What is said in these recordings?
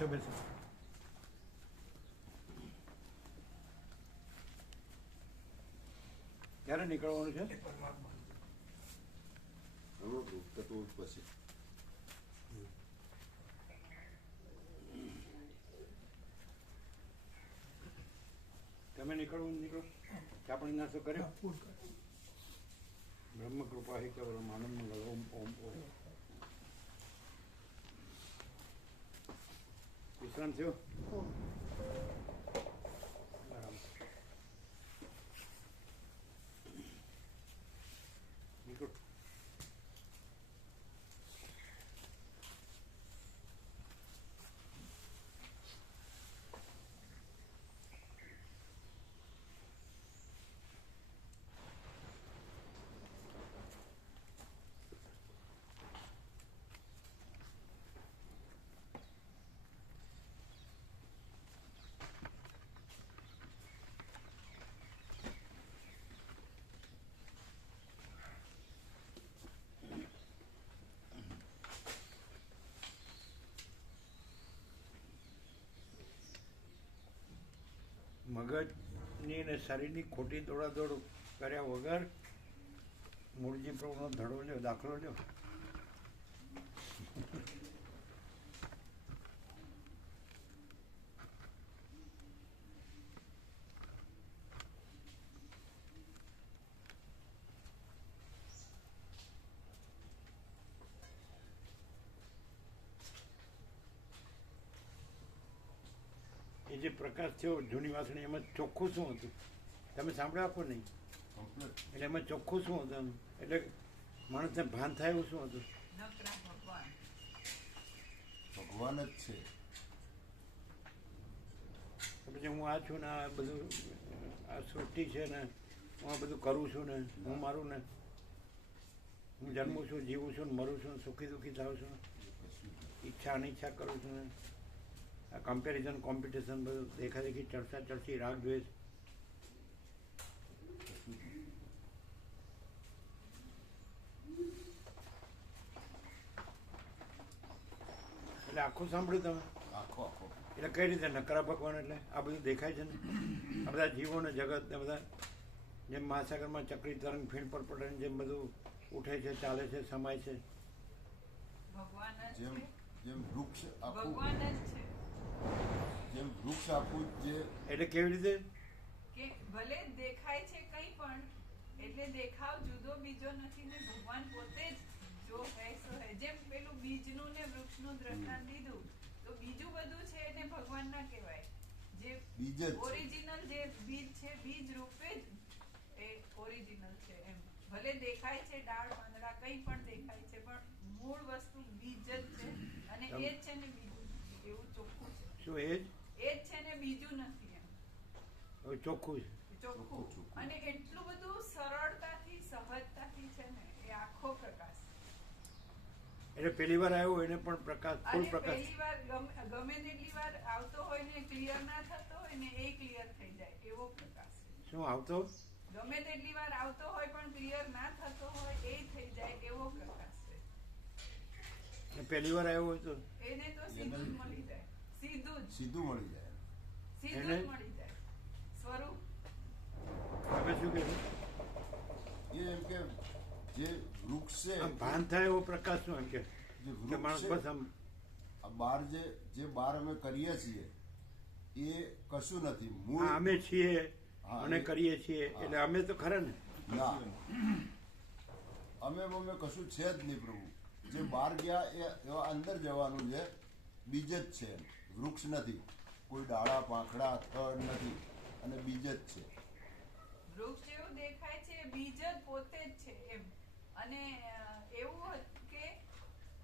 બેસો બેસો. ક્યારે નીકળવાનું છે? પછી તમે નીકળો. ચા પાણી નાસ્તો કર્યો? બ્રહ્મ કૃપા હે કેવલમ આનંદ મંગલ. ઓમ ઓમ ઓમ. વિશ્રામ થયો? બરાબર. નીકળો. મગજની અને શરીરની ખોટી દોડાદોડ કર્યા વગર મૂળજી પ્રભુનો ધડો લ્યો, દાખલો લ્યો. એ જે પ્રકાશ થયો જૂની વાસણી, એમાં ચોખ્ખું શું હતું? તમે સાંભળ્યો આપો નહીં? એટલે એમાં ચોખ્ખું શું હતું? એટલે માણસને ભાન થાય એવું શું હતું? ભગવાન જ છે. પછી હું આ છું ને, આ બધું આ સૃષ્ટિ છે ને, હું આ બધું કરું છું ને, હું મારું ને, હું જન્મું છું, જીવું છું ને, મરું છું, સુખી દુઃખી થાઉં છું, ઈચ્છા અનિચ્છા કરું છું ને, આ કમ્પેરિઝન કોમ્પિટિશન બધું દેખાદેખી ચર્ચા ચર્ચી રાગ દ્વેષ. એટલે આખું સાંભળ્યું તમે? આખો એટલે કઈ રીતે નકરા ભગવાન? એટલે આ બધું દેખાય છે ને, આ બધા જીવોને જગત ને બધા જેમ મહાસાગરમાં ચક્રી તરંગ ફીણ પર પડે જેમ બધું ઉઠે છે, ચાલે છે, સમાય છે. જેમ વૃક્ષ આખું, ભગવાન જ છે. જેમ વૃક્ષ આખું જે એટલે કેવી રીતે? કે ભલે દેખાય છે કંઈ પણ, એટલે દેખાવ જુદો બીજો નથી ને ભગવાન પોતે જ જો હૈ સો હૈ. જેમ પેલું બીજનું ને વૃક્ષનું દ્રષ્ટાંત દીધું, તો બીજું બધું છે એને ભગવાન ના કહેવાય. જે બીજ જ છે. ઓરિજિનલ જે બીજ છે, બીજ રૂપે જ એ ઓરિજિનલ છે. એમ ભલે દેખાય છે ડાળ પાંદડા કંઈ પણ દેખાય છે, પણ મૂળ વસ્તુ બીજ જ છે અને એ જ છે ને બીજું નથી. એવું ચોખ્ખું છે. શું એ જ છે ને બીજું નથી. એમ ચોખ્ખું છે? ચોખ્ખું. અને એટલું બધું સરળતાથી સહજતાથી છે ને, એ આખો પ્રકાશ. એટલે પહેલી વાર આવ્યો એને પણ પ્રકાશ, ફૂલ પ્રકાશ. પહેલી વાર ગમે તેટલી વાર આવતો હોય ને, ક્લિયર ના થતો હોય ને, એ ક્લિયર થઈ જાય એવો પ્રકાશ. શું આવતો? ગમે તેટલી વાર આવતો હોય પણ ક્લિયર ના થતો હોય, એ થઈ જાય એવો પ્રકાશ છે. પહેલી વાર આવ્યો હોય તો એને તો સીધું જ મળી જાય. સીધું મળી જાય. જ મળી જાય સ્વરૂપ. તમે શું કહ્યું? એ એમ કે જે વૃક્ષ છે, ભાન થાય એવો પ્રકાશ શું? એમ કે જે માણસ વૃક્ષ બસ આમ બહાર જે બહાર અમે કરીએ છીએ એ કશું નથી. મૂળ અમે છીએ અને એ- કરીએ છીએ, એટલે અમે તો ખરા ને. ના, અમે કશું છે જ નહીં પ્રભુ. જે બહાર ગયા એ એવા અંદર જવાનું છે. બીજ જ છે, વૃક્ષ નથી. કોઈ ડાળા પાંખડા થડ નથી, અને બીજ જ છે. વૃક્ષ જેવું દેખાય છે, બીજ જ પોતે જ છે. એમ અને એવું કે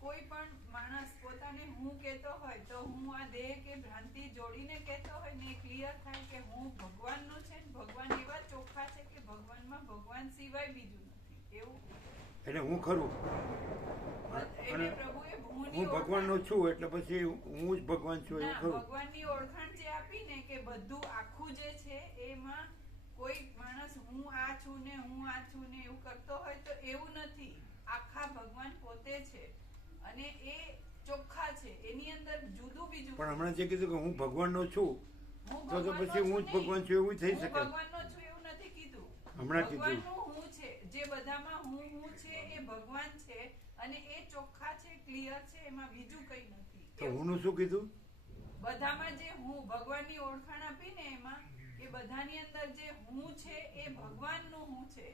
કોઈ પણ માણસ પોતાને હું કહેતો હોય, તો હું આ દેહ કે ભ્રાંતિ જોડીને કહેતો હોય ને, એ ક્લિયર થાય કે હું ભગવાનનો છે. ભગવાન એવા ચોખ્ખા છે કે ભગવાનમાં ભગવાન સિવાય બીજું નથી. એવું એટલે હું ખરું એટલે પ્રભુએ હું ભગવાનનો છું, એટલે પછી હું જ ભગવાન છું એવું ખરું. ભગવાનની ઓળખાણ જે આપી ને, કે બધું આખું જે છે એમાં કોઈ માણસ હું આ છું ને હું આ છું ને એવું કરતો હોય, તો એવું નથી. આખા ભગવાન પોતે છે. અને એ ચોખ્ખા છે, એની અંદર જુદું બીજું. પણ હમણાં જે કીધું કે હું ભગવાનનો છું, હું તો ભગવાનનો પછી હું જ છું ભગવાન નહીં. છું એવું થઈ હું શકે? ભગવાનનો છું એવું નથી કીધું. હમણાં કીધું. ભગવાનનું હું છે, જે બધામાં હું છે એ ભગવાન છે, અને એ ચોખ્ખા છે, ક્લિયર છે, એમાં બીજું કંઈ નથી. તો હુંનું શું કીધું? બધામાં જે હું ભગવાનની ઓળખાણ આપી ને, એમાં એ બધાની અંદર જે હું છે એ ભગવાનનું હું છે.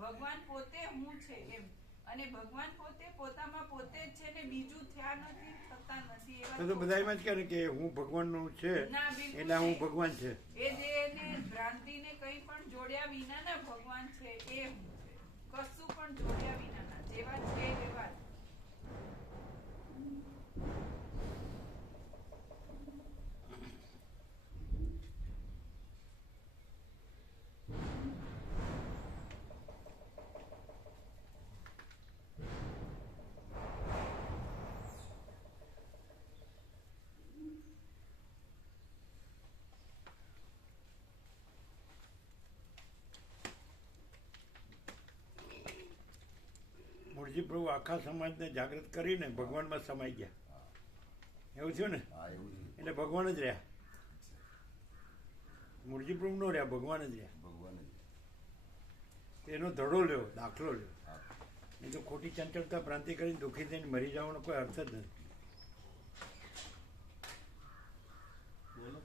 ભગવાન પોતે હું છે એમ. અને ભગવાન પોતે પોતામાં પોતે જ છે ને બીજું થયા નથી, થતા નથી. તો બધા એમ જ કહે ને કે હું ભગવાનનું છે ના, બિલકુલ એટલે હું નહીં. ભગવાન છે. એ જે એને ભ્રાંતિને કંઈ પણ જોડ્યા વિનાના ભગવાન છે એ હું છે. કશું પણ જોડ્યા વિનાના, જેવા છે એવા જ. મૂળજી પ્રભુ આખા સમાજને જાગૃત કરીને ભગવાનમાં સમાઈ ગયા, એવું થયું ને? હા એવું છે. એટલે ભગવાન જ રહ્યા. મૂળજી પ્રભુ નો રહ્યા, ભગવાન જ રહ્યા. ભગવાન જ. એનો ધડો લ્યો, દાખલો લ્યો. હા. નહીં તો ખોટી ચંચળતા ભ્રાંતિ કરીને દુઃખી થઈને મરી જવાનો કોઈ અર્થ જ નથી. બોલો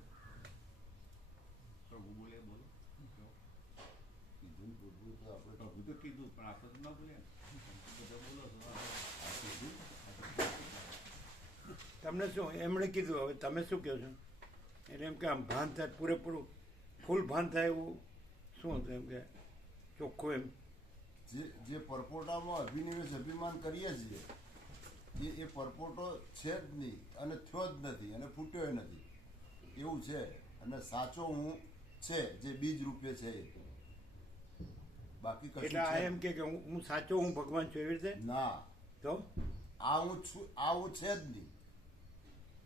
પ્રભુ બોલે, બોલો. કીધું ને પ્રભુ તો આપણે પ્રભુ તો કીધું પણ આપણે તો ના બોલ્યા. બધા બોલો છો. આ કીધું. તમને શું એમણે કીધું, હવે તમે શું કહો છો? એટલે એમ કે આમ ભાન થાય પૂરેપૂરું, ફૂલ ભાન થાય એવું શું હતું? એમ કે ચોખ્ખું એમ જે પરપોટામાં અભિનિવેશ અભિમાન કરીએ છીએ એ પરપોટો છે જ નહીં, અને થયો જ નથી, અને ફૂટ્યો નથી, એવું છે. અને સાચો હું છે જે બીજ રૂપે છે એ. બાકી કશું એટલે આ છે એમ કે હું સાચો, હું ભગવાન છું એવી રીતે? ના. તો આ હું છું, આ હું છે જ નહીં,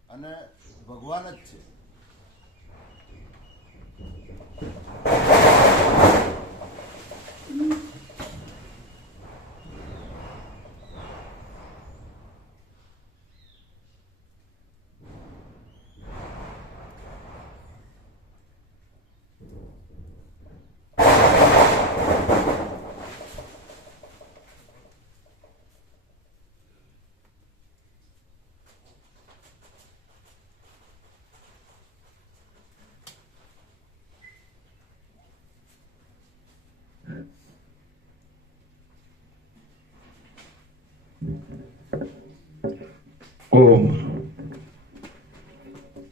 અને ભગવાન જ છે. ઓમ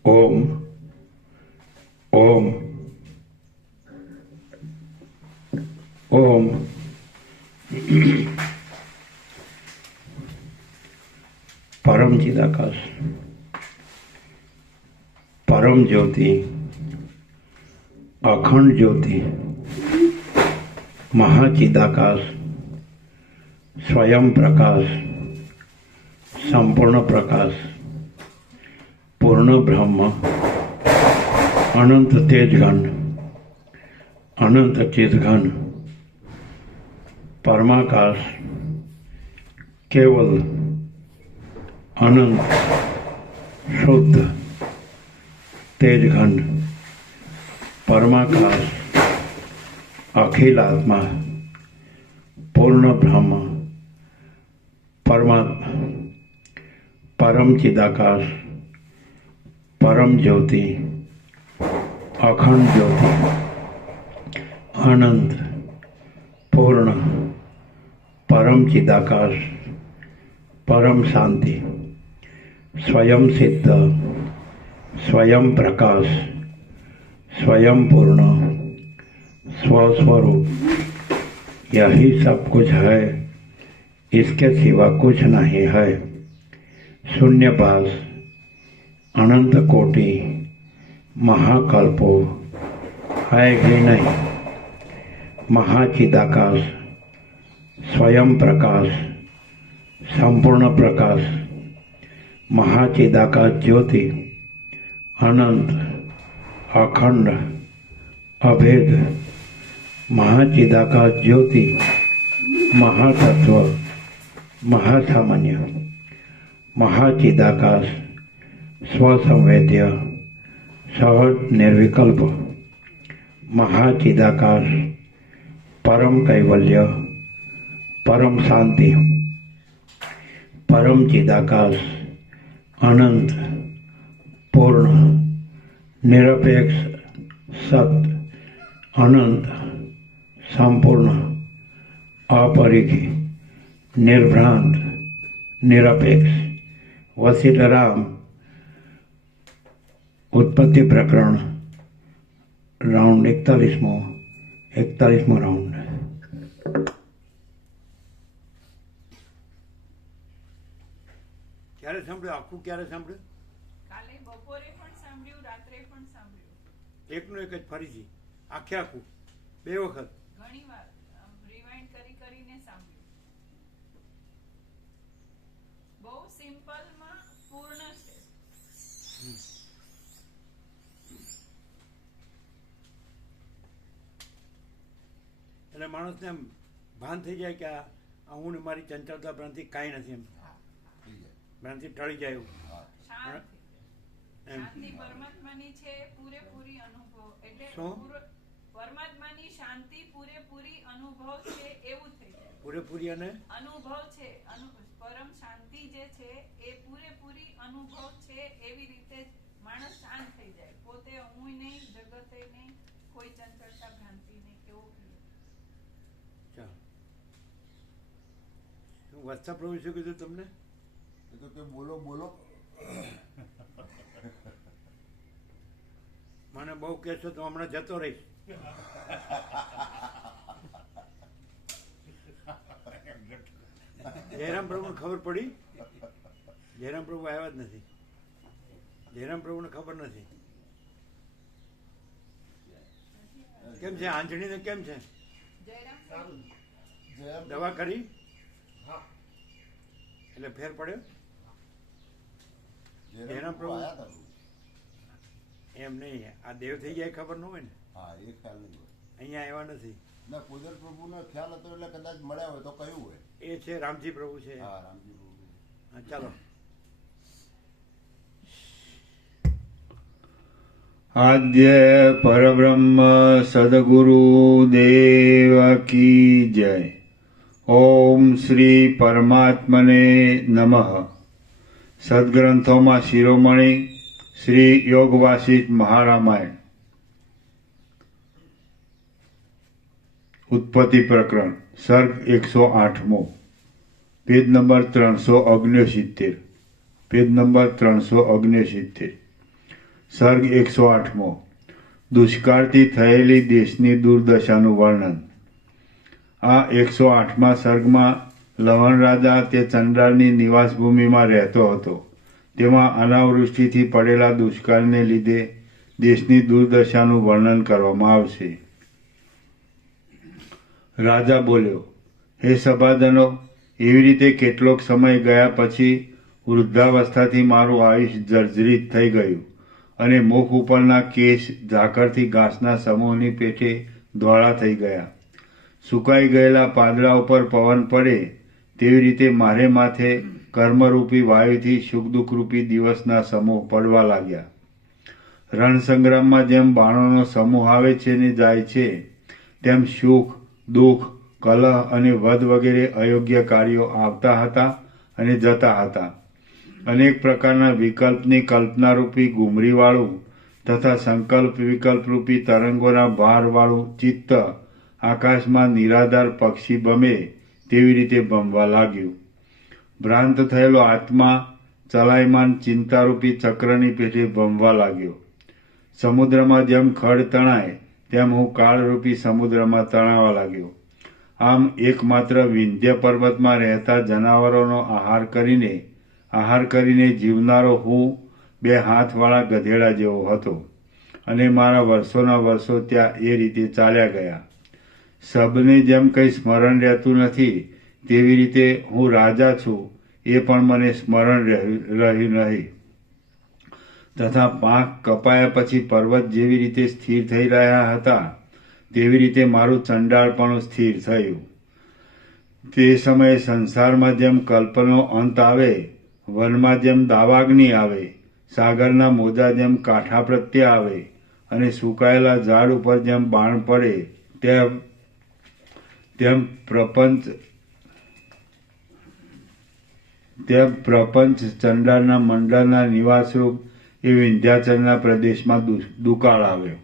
ઓમ ઓમ ઓમ. પરમ ચિદાકાશ, પરમ જ્યોતિ, અખંડ જ્યોતિ, મહાચિદાકાશ, સ્વયં પ્રકાશ, સંપૂર્ણ પ્રકાશ, પૂર્ણ બ્રહ્મ, અનંત તેજઘન, અનંત ચિદઘન, પરમાકાશ, કેવલ, અનંત, શુદ્ધ, તેજઘન, પરમાકાશ, અખિલાત્મા, પૂર્ણ બ્રહ્મ, પરમાત્મા, પરમ ચિદાકાશ, પરમ જ્યોતિ, અખંડ જ્યોતિ, અનંત, પૂર્ણ, પરમ ચિદાકાશ, પરમ શાંતિ, स्वयं सिद्ध, स्वयं प्रकाश, स्वयं पूर्ण, स्वस्वरूप, यही सब कुछ है, इसके सिवा कुछ नहीं है। शून्यभास, अनंत कोटि, महाकल्पो है भी नहीं। महाचिदाकाश, स्वयं प्रकाश, संपूर्ण प्रकाश, महाचिदाकाश ज्योति, अनंत, अखंड, अभेद, महाचिदाकाश ज्योति, महातत्व, महासामान्य, મહાચિદાકાશ સ્વસંવેદ્ય સહજ નિર્વિકલ્પ મહાચિદાકાશ પરમ કૈવલ્ય પરમ શાંતિ પરમ ચિદાકાશ અનંત પૂર્ણ નિરપેક્ષ સત અનંત સંપૂર્ણ अपरिघी निर्भ्रांत निरपेक्ष वसीलराम उत्पत्ति प्रकरण राउंड 41मो राउंड। ક્યારે સાંભળ્યું આખું? ક્યારે સાંભળ્યું? કાલે બપોરે પણ સાંભળ્યું, રાત્રે પણ સાંભળ્યું. એકનું એક જ ફરીથી આખે આખું 2 વખત. ઘણી વાર રિવાઇન્ડ કરીને સાંભળ્યું. બહુ સિમ્પલમાં પૂર્ણ છે. એટલે માણસને એમ ભાન થઈ જાય કે આ હું ને મારી ચંચળતા ભ્રાંતિ કાંઈ નથી, એમ ભ્રાંતિ ટળી જાય એવું. શાંતિ પરમાત્માની છે, પૂરેપૂરી અનુભવ. એટલે પરમાત્માની શાંતિ પૂરેપૂરી અનુભવ છે એવું થઈ જાય. પૂરેપૂરી અને અનુભવ છે, પરમ શાંતિ જે છે એ પૂરેપૂરી અનુભવ છે એવી રીતે માણસ શાંત થઈ જાય. પોતે હું નહીં, જગતે નહીં, કોઈ ચંચળતા ભ્રાંતિ નહીં, એવો વત્સા પ્રભુ શું કીધું તમને? એ તો કે બોલો બોલો. મને બહુ કહેશો તો હમણાં જતો રહીશ. જયરામ પ્રભુને ખબર પડી? જયરામ પ્રભુ આવ્યા જ નથી. જયરામ પ્રભુને ખબર નથી. કેમ છે આંજણીને? કેમ છે? દવા કરી એટલે ફેર પડ્યો? જયરામ પ્રભુ એમ નહીં, આ દેવ થઈ જાય ખબર ન હોય ને. હા, એ ખ્યાલ નહીં હોય. અહીંયા આવ્યા નથી ના, કુદર પ્રભુનો ખ્યાલ હતો એટલે કદાચ મળ્યા હોય તો કહ્યું હોય. એ છે રામજી પ્રભુ છે. હા, રામજી પ્રભુ. હા, ચાલો. આદ્ય પરબ્રહ્મ સદગુરુ દેવ કી જય. ઓમ શ્રી પરમાત્મને નમઃ. સદગ્રંથોમાં શિરોમણી શ્રી યોગ વાસિષ્ઠ મહારામાયણ. ઉત્પત્તિ પ્રકરણ સર્ગ 108મો, પેજ નંબર 369. Page number 369. સર્ગ 108મો. દુષ્કાળથી થયેલી દેશની દુર્દશાનું વર્ણન. આ 108મા સર્ગમાં લવણ રાજા તે ચંડાળની નિવાસભૂમિમાં રહેતો હતો. તેમાં અનાવૃષ્ટિથી પડેલા દુષ્કાળને લીધે દેશની દુર્દશાનું વર્ણન કરવામાં આવશે. રાજા બોલ્યો, હે સભાજનો, એવી રીતે કેટલોક સમય ગયા પછી વૃદ્ધાવસ્થાથી મારું આયુષ્ય જર્જરિત થઈ ગયું અને મુખ ઉપરના કેશ ઝાકળથી ઘાસના સમૂહની પેટે ધોળા થઈ ગયા. સુકાઈ ગયેલા પાંદડા ઉપર પવન પડે તેવી રીતે મારે માથે કર્મરૂપી વાયુથી સુખ દુઃખરૂપી દિવસના સમૂહ પડવા લાગ્યા. રણસંગ્રામમાં જેમ બાણોનો સમૂહ આવે છે ને જાય છે, તેમ સુખ, દુઃખ, કલહ અને વધ વગેરે અયોગ્ય કાર્યો આવતા હતા અને જતા હતા. અનેક પ્રકારના વિકલ્પની કલ્પનારૂપી ગુમરીવાળું તથા સંકલ્પ વિકલ્પરૂપી તરંગોના ભારવાળું ચિત્ત આકાશમાં નિરાધાર પક્ષી બમે તેવી રીતે બમવા લાગ્યું. ભ્રાંત થયેલો આત્મા ચલાયમાન ચિંતારૂપી ચક્રની પેઠે બમવા લાગ્યો. સમુદ્રમાં જેમ ખડ તણાય તેમ હું કાળરૂપી સમુદ્રમાં તણાવા લાગ્યો. આમ એકમાત્ર વિંધ્ય પર્વતમાં રહેતા જનાવરોનો આહાર કરીને જીવનારો હું 2 હાથવાળા ગધેડા જેવો હતો અને મારા વર્ષોના વર્ષો ત્યાં એ રીતે ચાલ્યા ગયા. સબને જેમ કંઈ સ્મરણ રહેતું નથી તેવી રીતે હું રાજા છું એ પણ મને સ્મરણ રહ્યું નહીં. તથા પાંખ કપાયા પછી પર્વત જેવી રીતે સ્થિર થઈ રહ્યા હતા તેવી રીતે મારું ચંડાળપણું સ્થિર થયું. તે સમયે સંસારમાં જેમ કલ્પનો અંત આવે વનમાં જેમ દાવાગ્નિ આવે, સાગરના મોજા જેમ કાંઠા પ્રત્યે આવે અને સુકાયેલા ઝાડ ઉપર જેમ બાણ પડે, તેમ પ્રપંચ ચંડાળના મંડળના નિવાસરૂપ એ વિંધ્યાચલના પ્રદેશમાં દુકાળ આવ્યો.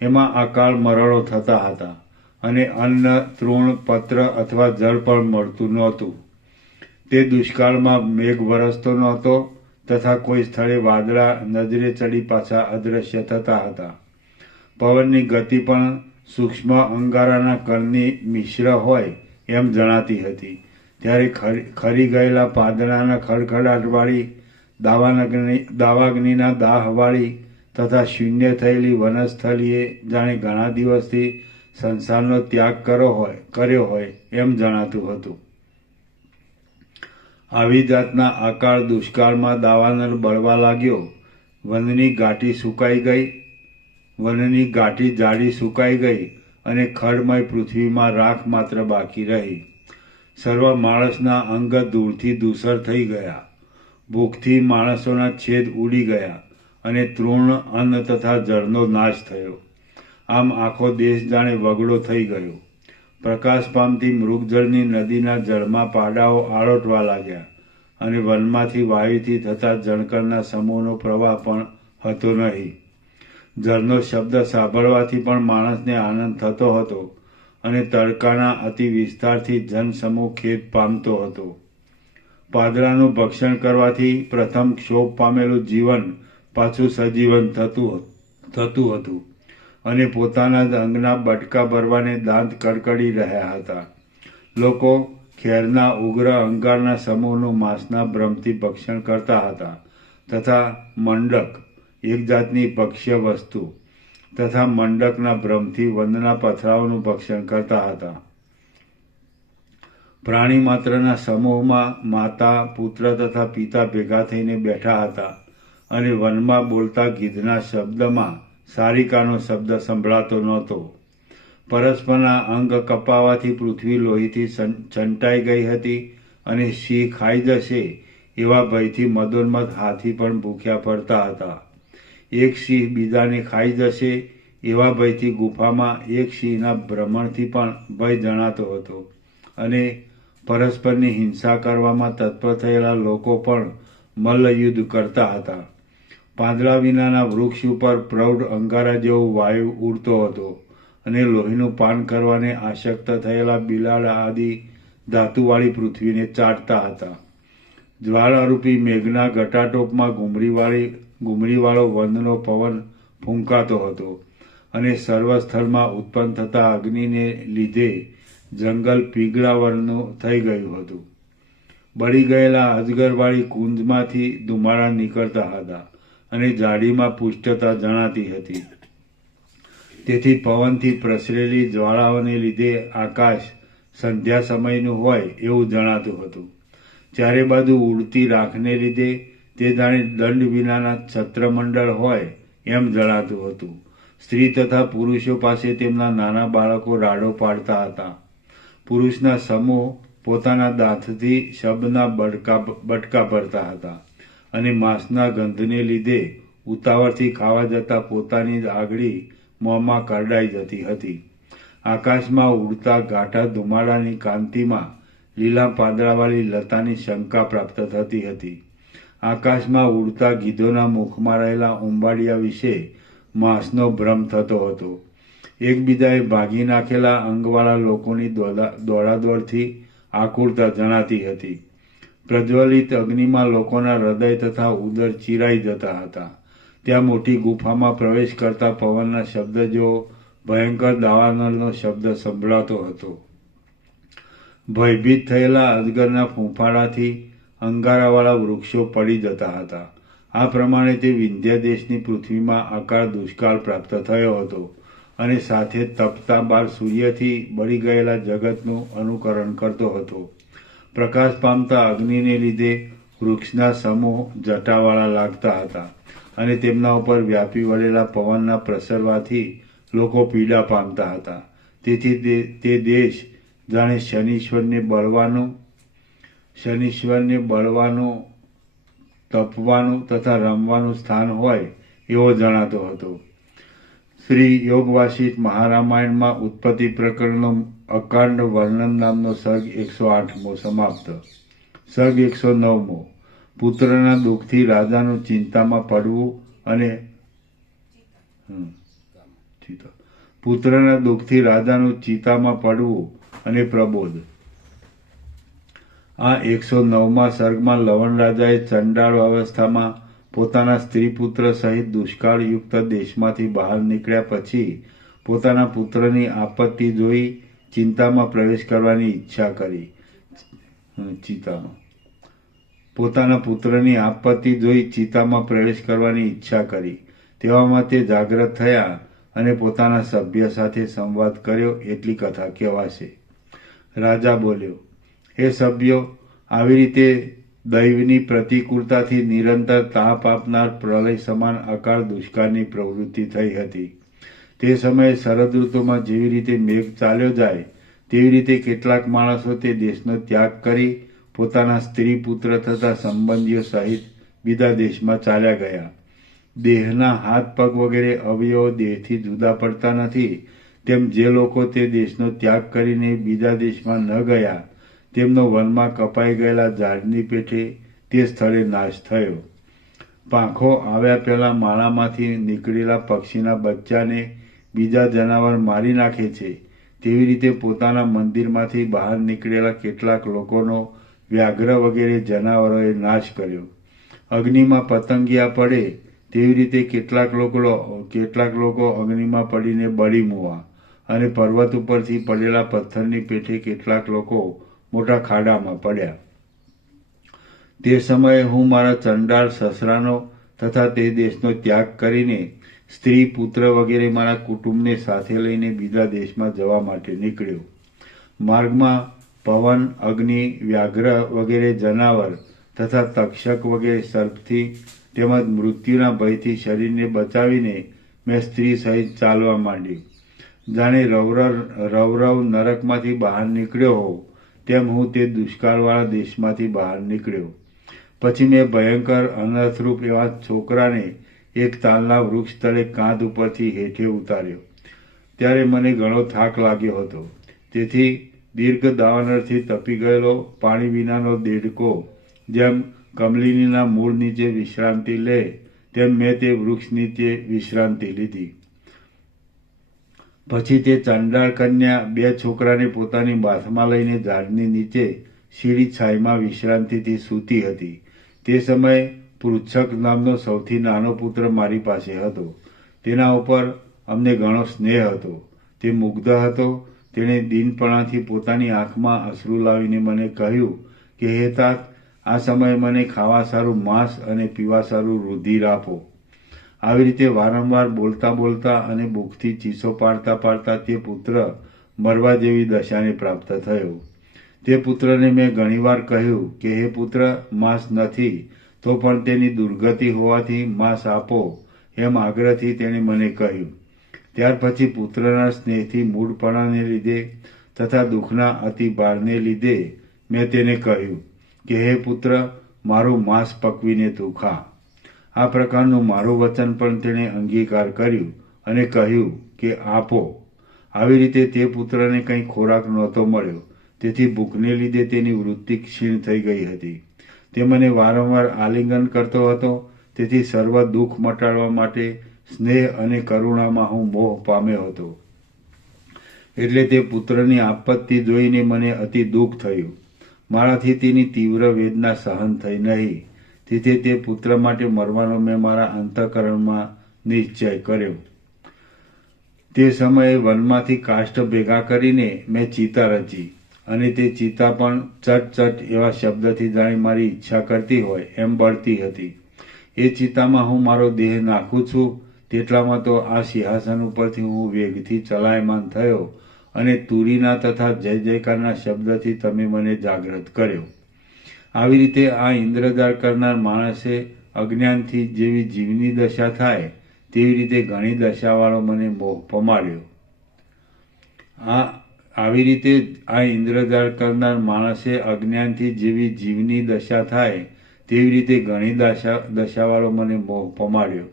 એમાં અકાળ મરણો થતા હતા અને અન્ન, તૃણ, પત્ર અથવા જળ પણ મળતું નહોતું. તે દુષ્કાળમાં મેઘ વરસતો નહોતો તથા કોઈ સ્થળે વાદળા નજરે ચડી પાછા અદૃશ્ય થતા હતા. પવનની ગતિ પણ સૂક્ષ્મ અંગારાના કણની મિશ્ર હોય એમ જણાતી હતી. ત્યારે ખરી ગયેલા પાંદડાના ખડખડાટવાળી, દાવાગ્નિના દાહવાળી તથા શૂન્ય થયેલી વનસ્થલીએ જાણે ઘણા દિવસથી સંસારનો ત્યાગ કર્યો હોય એમ જણાતું હતું. આવી જાતના અકાળ દુષ્કાળમાં દાવાનળ બળવા લાગ્યો. વનની ગાંઠી જાડી સુકાઈ ગઈ અને ખડમય પૃથ્વીમાં રાખ માત્ર બાકી રહી. સર્વ માણસના અંગ ધૂળથી ધૂસર થઈ ગયા. ભૂખથી માણસોના છેદ ઉડી ગયા અને તૃણ, અન્ન તથા જળનો નાશ થયો. આમ આખો દેશ જાણે વગડો થઈ ગયો. પ્રકાશ પામતી મૃગજળની નદીના જળમાં પાડાઓ આળોટવા લાગ્યા અને વનમાંથી વાયુથી થતા જળકણના સમૂહનો પ્રવાહ પણ હતો નહીં. જળનો શબ્દ સાંભળવાથી પણ માણસને આનંદ થતો હતો અને તડકાના અતિ વિસ્તારથી જનસમૂહ ખેદ પામતો હતો. પાદરાનું ભક્ષણ કરવાથી પ્રથમ ક્ષોભ પામેલું જીવન પાછું સજીવન થતું હતું અને પોતાના જ અંગના બટકા ભરવાને દાંત કડકડી રહ્યા હતા. લોકો ખેરના ઉગ્ર અંગારના સમૂહનું માંસના ભ્રમથી ભક્ષણ કરતા હતા તથા મંડક, એક જાતની ભક્ષ્ય વસ્તુ, તથા મંડકના ભ્રમથી વનના પથરાઓનું ભક્ષણ કરતા હતા. પ્રાણી માત્રના સમૂહમાં માતા, પુત્ર તથા પિતા ભેગા થઈને બેઠા હતા અને વનમાં બોલતા ગીધના શબ્દમાં સારિકાનો શબ્દ સંભળાતો નહોતો. પરસ્પરના અંગ કપાવાથી પૃથ્વી લોહીથી છંટાઈ ગઈ હતી અને સિંહ ખાઈ જશે એવા ભયથી મદોન્મથ હાથી પણ ભૂખ્યા પડતા હતા. એક સિંહ બીજાને ખાઈ જશે એવા ભયથી ગુફામાં એક સિંહના ભ્રમણથી પણ ભય જણાતો હતો અને પરસ્પરની હિંસા કરવામાં તત્પર થયેલા લોકો પણ મલ્લયુદ્ધ કરતા હતા. પાંદડા વિનાના વૃક્ષ ઉપર પ્રૌઢ અંગારા જેવો વાયુ ઉડતો હતો અને લોહીનું પાન કરવાને આસક્ત થયેલા બિલાડા આદિ ધાતુવાળી પૃથ્વીને ચાટતા હતા. જ્વાળારૂપી મેઘના ઘટાટોપમાં ઘૂમરીવાળો વનનો પવન ફૂંકાતો હતો અને સર્વ સ્થળમાં ઉત્પન્ન થતા અગ્નિને લીધે જંગલ પીગળાવરનું થઈ ગયું હતું. બળી ગયેલા અજગરવાળી કુંજમાંથી ધુમાડા નીકળતા હતા અને જાડીમાં પુષ્ટતા જણાતી હતી. તેથી પવનથી પ્રસરેલી જ્વાળાઓને લીધે આકાશ સંધ્યા સમયનું હોય એવું જણાતું હતું. ચારે બાજુ ઉડતી રાખને લીધે તે જાણે દંડ વિનાના છત્રમંડળ હોય એમ જણાતું હતું. સ્ત્રી તથા પુરુષો પાસે તેમના નાના બાળકો રાડો પાડતા હતા. પુરુષના સમૂહ પોતાના દાંતથી શબ્દના બટકા ભરતા હતા અને માંસના ગંધને લીધે ઉતાવળથી ખાવા જતા પોતાની જ આગળી મોંમાં કરડાઈ જતી હતી. આકાશમાં ઉડતા ઘાટા ધુમાડાની કાંતિમાં લીલા પાંદડાવાળી લતાની શંકા પ્રાપ્ત થતી હતી. આકાશમાં ઉડતા ગીધોના મુખમાં રહેલા ઉંબાડિયા વિશે માંસનો ભ્રમ થતો હતો. એકબીજાએ ભાગી નાખેલા અંગવાળા લોકોની દોડાદોડથી આકુળતા જણાતી હતી. પ્રજ્વલિત અગ્નિમાં લોકોના હૃદય તથા ઉદર ચીરાઈ જતા હતા. ત્યાં મોટી ગુફામાં પ્રવેશ કરતા પવનના શબ્દ જેવો ભયંકર દાવાનળનો શબ્દ સંભળાતો હતો. ભયભીત થયેલા અજગરના ફૂંફાડાથી અંગારાવાળા વૃક્ષો પડી જતા હતા. આ પ્રમાણે તે વિંધ્ય દેશની પૃથ્વીમાં અકાળ દુષ્કાળ પ્રાપ્ત થયો હતો અને સાથે તપતા બાર સૂર્યથી બળી ગયેલા જગતનું અનુકરણ કરતો હતો. પ્રકાશ પામતા અગ્નિને લીધે વૃક્ષના સમૂહ જટાવાળા લાગતા હતા અને તેમના ઉપર વ્યાપી વળેલા પવનના પ્રસરવાથી લોકો પીડા પામતા હતા. તેથી તે દેશ જાણે શનીશ્વરને બળવાનું તપવાનું તથા રમવાનું સ્થાન હોય એવો જણાતો હતો. શ્રી યોગ વાસિષ્ઠ મહારામાયણમાં ઉત્પત્તિ પ્રકરણનો અકાંડ વર્ણન નામનો સર્ગ 108મો સમાપ્ત. સર્ગ 109મો. પુત્રના દુઃખથી રાજાનું ચિંતામાં પડવું અને પુત્રના દુઃખથી રાજાનું ચિંતામાં પડવું અને પ્રબોધ. આ 109મા સર્ગમાં લવણ રાજાએ ચંડાળ અવસ્થામાં પોતાના સ્ત્રી પુત્ર સહિત દુષ્કાળયુક્ત દેશમાંથી બહાર નીકળ્યા પછી પોતાના પુત્રની આપત્તિ જોઈ ચિંતામાં પ્રવેશ કરવાની ઈચ્છા કરી. પોતાના પુત્રની આપત્તિ જોઈ ચિતામાં પ્રવેશ કરવાની ઈચ્છા કરી. તેવામાં તે જાગ્રત થયા અને પોતાના સભ્ય સાથે સંવાદ કર્યો એટલી કથા કહેવાશે. રાજા બોલ્યો, હે સભ્યો, આવી રીતે દૈવની પ્રતિકૂળતાથી નિરંતર તાપ આપનાર પ્રલય સમાન અકાળ દુષ્કાળની પ્રવૃત્તિ થઈ હતી. તે સમયે શરદ ઋતુમાં જેવી રીતે મેઘ ચાલ્યો જાય તેવી રીતે કેટલાક માણસો તે દેશનો ત્યાગ કરી પોતાના સ્ત્રી પુત્ર તથા સંબંધીઓ સહિત બીજા દેશમાં ચાલ્યા ગયા. દેહના હાથ પગ વગેરે અવયવો દેહથી જુદા પડતા નથી, તેમ જે લોકો તે દેશનો ત્યાગ કરીને બીજા દેશમાં ન ગયા તેમનો વનમાં કપાઈ ગયેલા ઝાડની પેઠે તે સ્થળે નાશ થયો. પાંખો આવ્યા પહેલા માળામાંથી નીકળેલા પક્ષીના બચ્ચાને બીજા જનાવર મારી નાખે છે તેવી રીતે પોતાના મંદિરમાંથી બહાર નીકળેલા કેટલાક લોકોનો વ્યાઘ્ર વગેરે જનાવરોએ નાશ કર્યો. અગ્નિમાં પતંગિયા પડે તેવી રીતે કેટલાક લોકો અગ્નિમાં પડીને બળી મુવા અને પર્વત ઉપરથી પડેલા પથ્થરની પેઠે કેટલાક લોકો મોટા ખાડામાં પડ્યા. તે સમયે હું મારા ચંડાળ સસરાનો તથા તે દેશનો ત્યાગ કરીને સ્ત્રી પુત્ર વગેરે મારા કુટુંબને સાથે લઈને બીજા દેશમાં જવા માટે નીકળ્યો. માર્ગમાં પવન, અગ્નિ, વ્યાઘ્ર વગેરે જનાવર તથા તક્ષક વગેરે સર્પથી તેમજ મૃત્યુના ભયથી શરીરને બચાવીને મેં સ્ત્રી સહિત ચાલવા માંડ્યું. જાણે રવરવ નરકમાંથી બહાર નીકળ્યો હોઉં તેમ હું તે દુષ્કાળવાળા દેશમાંથી બહાર નીકળ્યો. પછી મેં ભયંકર અનર્થરૂપ એવા છોકરાને એક તાલના વૃક્ષ તળે કાંધ ઉપરથી હેઠે ઉતાર્યો. ત્યારે મને ઘણો થાક લાગ્યો હતો. તેથી દીર્ઘ દાવાનળથી તપી ગયેલો પાણી વિનાનો દેડકો જેમ કમલિનીના મૂળ નીચે વિશ્રાંતિ લે તેમ મેં તે વૃક્ષ નીચે વિશ્રાંતિ લીધી. પછી તે ચંડાળ કન્યા બે છોકરાને પોતાની બાથમાં લઈને ઝાડની નીચે સીડી છાયમાં વિશ્રાંતિથી સૂતી હતી. તે સમયે પૃચ્છક નામનો સૌથી નાનો પુત્ર મારી પાસે હતો. તેના ઉપર અમને ઘણો સ્નેહ હતો. તે મુગ્ધ હતો. તેણે દીનપણાથી પોતાની આંખમાં અશ્રુ લાવીને મને કહ્યું કે હે તાત, આ સમયે મને ખાવા સારું માંસ અને પીવા સારું રુધિર આપો. આવી રીતે વારંવાર બોલતા બોલતા અને ભૂખથી ચીસો પાડતા પાડતા તે પુત્ર મરવા જેવી દશાને પ્રાપ્ત થયો. તે પુત્રને મેં ઘણીવાર કહ્યું કે હે પુત્ર, માંસ નથી તો પણ તેની દુર્ગતિ હોવાથી માંસ આપો એમ આગ્રહથી તેણે મને કહ્યું. ત્યાર પછી પુત્રના સ્નેહથી મૂઢપણાને લીધે તથા દુઃખના અતિભારને લીધે મેં તેને કહ્યું કે હે પુત્ર, મારું માંસ પકવીને તું ખા. આ પ્રકારનું મારું વચન પણ તેણે અંગીકાર કર્યું અને કહ્યું કે આપો. આવી રીતે તે પુત્રને કંઈ ખોરાક નહોતો મળ્યો, તેથી ભૂખને લીધે તેની વૃત્તિ ક્ષીણ થઈ ગઈ હતી. તે મને વારંવાર આલિંગન કરતો હતો. તેથી સર્વ દુઃખ મટાડવા માટે સ્નેહ અને કરુણામાં હું મોહ પામ્યો હતો. એટલે તે પુત્રની આપત્તિ જોઈને મને અતિ દુઃખ થયું. મારાથી તેની તીવ્ર વેદના સહન થઈ નહીં. તેથી તે પુત્ર માટે મરવાનો મેં મારા અંતઃકરણમાં નિશ્ચય કર્યો. તે સમયે વનમાંથી કાષ્ઠ ભેગા કરીને મેં ચિતા રચી અને તે ચિતા પણ ચટ ચટ એવા શબ્દથી જાણી મારી ઈચ્છા કરતી હોય એમ બળતી હતી. એ ચિતામાં હું મારો દેહ નાખું છું તેટલામાં તો આ સિંહાસન ઉપરથી હું વેગથી ચલાયમાન થયો અને તુરીના તથા જય જયકારના શબ્દથી તમે મને જાગૃત કર્યો. આવી રીતે આ ઇન્દ્રજાળ કરનાર માણસે અજ્ઞાનથી જેવી જીવની દશા થાય તેવી રીતે ઘણી દશાવાળો મને મોહ પમાડ્યો. આવી રીતે આ ઇન્દ્રજાળ કરનાર માણસે અજ્ઞાનથી જેવી જીવની દશા થાય તેવી રીતે ઘણી દશાવાળો મને મોહ પમાડ્યો.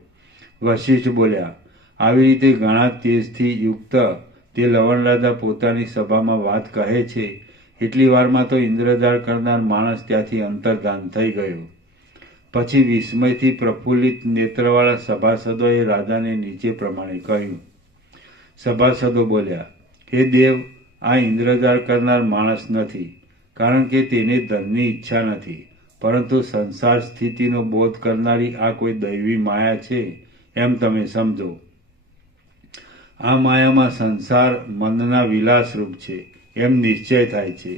વશિષ્ઠ બોલ્યા, આવી રીતે ઘણા તેજથી યુક્ત તે લવણરાજા પોતાની સભામાં વાત કહે છે એટલી વારમાં તો ઇન્દ્રજાળ કરનાર માણસ ત્યાંથી અંતર્ધાન થઈ ગયો. પછી વિસ્મયથી પ્રફુલ્લિત નેત્રવાળા સભાસદોએ રાજાને નીચે પ્રમાણે કહ્યું. સભાસદો બોલ્યા, હે દેવ, આ ઇન્દ્રજાળ કરનાર માણસ નથી, કારણ કે તેને ધનની ઈચ્છા નથી, પરંતુ સંસાર સ્થિતિનો બોધ કરનારી આ કોઈ દૈવી માયા છે એમ તમે સમજો. આ માયામાં સંસાર મનના વિલાસરૂપ છે એમ નિશ્ચય થાય છે.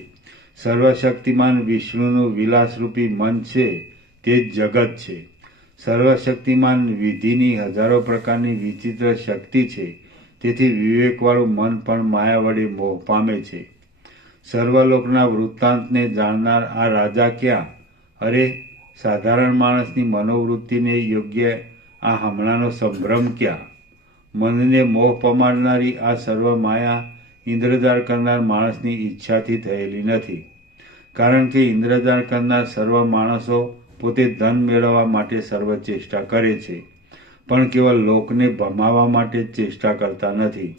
સર્વશક્તિમાન વિષ્ણુનું વિલાસરૂપી મન છે તે જ જગત છે. સર્વશક્તિમાન વિધિની હજારો પ્રકારની વિચિત્ર શક્તિ છે, તેથી વિવેકવાળું મન પણ માયા વડે મોહ પામે છે. સર્વલોકના વૃત્તાંતને જાણનાર આ રાજા ક્યાં? અરે, સાધારણ માણસની મનોવૃત્તિને યોગ્ય આ હમણાંનો સંભ્રમ ક્યાં? મનને મોહ પમાડનારી આ સર્વ માયા ઇન્દ્રજાળ કરનાર માણસની ઈચ્છાથી થયેલી નથી, કારણ કે ઇન્દ્રજાળ કરનાર સર્વ માણસો પોતે ધન મેળવવા માટે સર્વ ચેષ્ટા કરે છે, પણ કેવળ લોકને ભમાવવા માટે જ ચેષ્ટા કરતા નથી.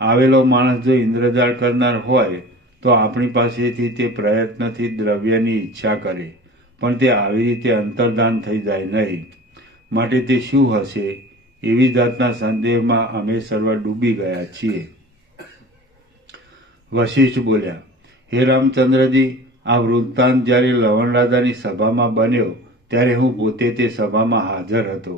આવેલો માણસ જો ઇન્દ્રજાળ કરનાર હોય તો આપણી પાસેથી તે પ્રયત્નથી દ્રવ્યની ઈચ્છા કરે, પણ તે આવી રીતે અંતર્ધાન થઈ જાય નહીં. માટે તે શું હશે? એવી જાતના સંદેહમાં અમે સર્વ ડૂબી ગયા છીએ. વશિષ્ઠ બોલ્યા, હે રામચંદ્રજી, આ વૃત્તાંત જ્યારે લવણરાજાની સભામાં બન્યો ત્યારે હું પોતે તે સભામાં હાજર હતો,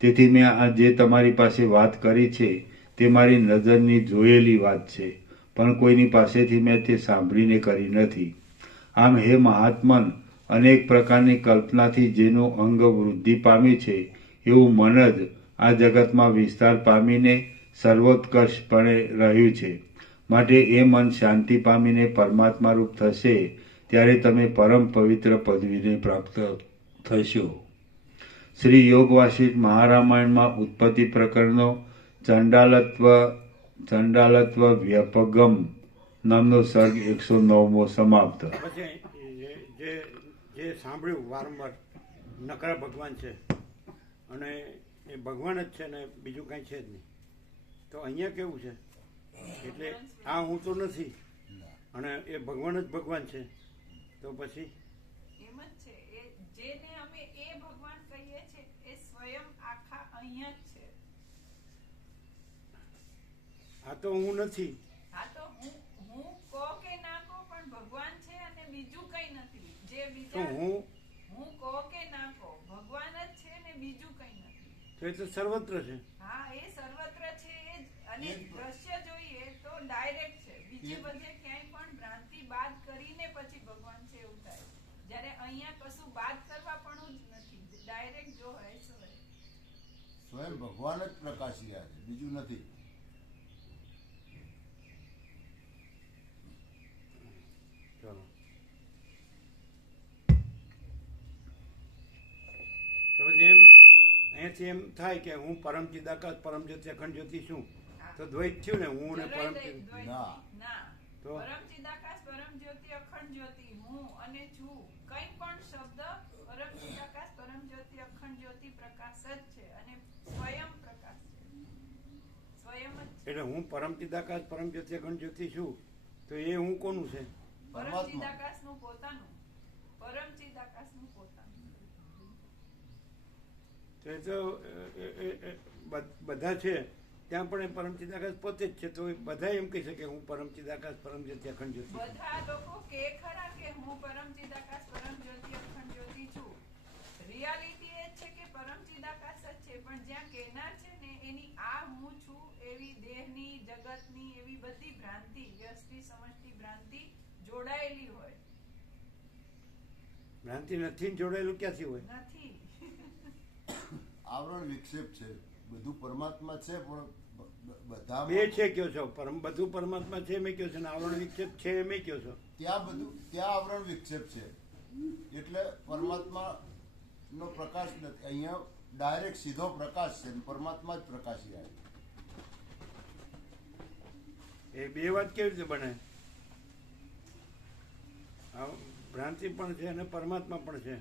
તેથી મેં આ જે તમારી પાસે વાત કરી છે તે મારી નજરની જોયેલી વાત છે, પણ કોઈની પાસેથી મેં તે સાંભળીને કરી નથી. આમ હે મહાત્મન, અનેક પ્રકારની કલ્પનાથી જેનું અંગ વૃદ્ધિ પામી છે એવું મન જ આ જગતમાં વિસ્તાર પામીને સર્વોત્કર્ષપણે રહ્યું છે. માટે એ મન શાંતિ પામીને પરમાત્મા રૂપ થશે ત્યારે તમે પરમ પવિત્ર પદવીને પ્રાપ્ત થશો. શ્રી યોગ વાસિષ્ઠ મહારામાયણમાં ઉત્પત્તિ પ્રકરણનો ચંડાલત્વ વ્યપગમ નામનો સર્ગ 109મો સમાપ્ત. પછી જે સાંભળ્યું વારંવાર નકરા ભગવાન છે અને એ ભગવાન જ છે ને બીજું કાંઈ છે જ નહીં, તો અહીંયા કેવું છે? એટલે આ હું તો નથી અને એ ભગવાન જ ભગવાન છે, તો પછી એમ જ છે. એ જેને અમે એ ભગવાન કહીએ છીએ એ સ્વયં આખા અહીંયા જ છે. આ તો હું નથી. હા, તો હું કહો કે ના કહો પણ ભગવાન છે અને બીજું કઈ નથી. જે તો બીજા હું હું કહો કે ના કહો ભગવાન જ છે ને બીજું કઈ નથી. તો એ તો સર્વત્ર છે. હા, એ સર્વત્ર છે એ જ. અને દ્રશ્ય જોઈએ તો ડાયરેક્ટ છે. બીજે બધે ક્યાંય પણ ભ્રાંતિ બાદ કરીને પછી ભગવાન છે એવું થાય. જ્યારે અહીંયા કશું બાદ કરવા પણ જ નથી, ડાયરેક્ટ જો હોય તો હોય. સ્વયં ભગવાન જ પ્રકાશી રહ્યા છે, બીજું નથી. ચલો, તો પછી એમ અહીંયાથી એમ થાય કે હું પરમ ચિદાકાશ પરમ જ્યોતિ અખંડ જ્યોતિ છું, તો દ્વૈત થયું ને, હું ને પરમ જરાય ના. ના. તો? પરમ ચિદાકાશ પરમ જ્યોતિ અખંડ જ્યોતિ હું અને છું કંઈ પણ શબ્દ પરમ ચિદાકાશ પરમ જ્યોતિ અખંડ જ્યોતિ પ્રકાશ જ છે અને સ્વયં પ્રકાશ છે. સ્વયં જ છે. એટલે હું પરમ ચિદાકાશ પરમ જ્યોતિ અખંડ જ્યોતિ છું, તો એ હું કોનું છે? પરમ પરમાત્મા. ચિદાકાશનું પોતાનું. પરમ ચિદાકાશનું પોતાનું. તો એ તો બધા છે ત્યાં પણ એ પરમ ચિદાકાશ પોતે જ છે, તો એ બધા એમ કહી શકે હું પરમ ચિદાકાશ પરમ જ્યોતિ અખંડ જ્યોતિ છું. બધા લોકો કે ખરા કે હું પરમ ચિદાકાશ પરમ જ્યોતિ અખંડ જ્યોતિ છું. રિયાલિટી એ છે કે પરમ ચિદાકાશ જ છે, પણ જ્યાં કહેનાર છે ને એની આ હું છું એવી દેહની જગતની એવી બધી ભ્રાંતિ, વ્યષ્ટિ સમષ્ટિ ભ્રાંતિ જોડાયેલી હોય. ભ્રાંતિ નથી ને જોડાયેલું ક્યાંથી હોય? નથી. આવરણ વિક્ષેપ છે, બધું પરમાત્મા છે પણ બધા બે છે કયો છો, બધું પરમાત્મા છે મેં કયો છો ને આવરણ વિક્ષેપ છે મેં કયો છો. ત્યાં આવરણ વિક્ષેપ છે એટલે પરમાત્મા નો પ્રકાશ નથી. અહીંયા ડાયરેક્ટ સીધો પ્રકાશ છે, પરમાત્મા જ પ્રકાશી આવે. એ બે વાત કેવી રીતે બને? ભ્રાંતિ પણ છે અને પરમાત્મા પણ છે.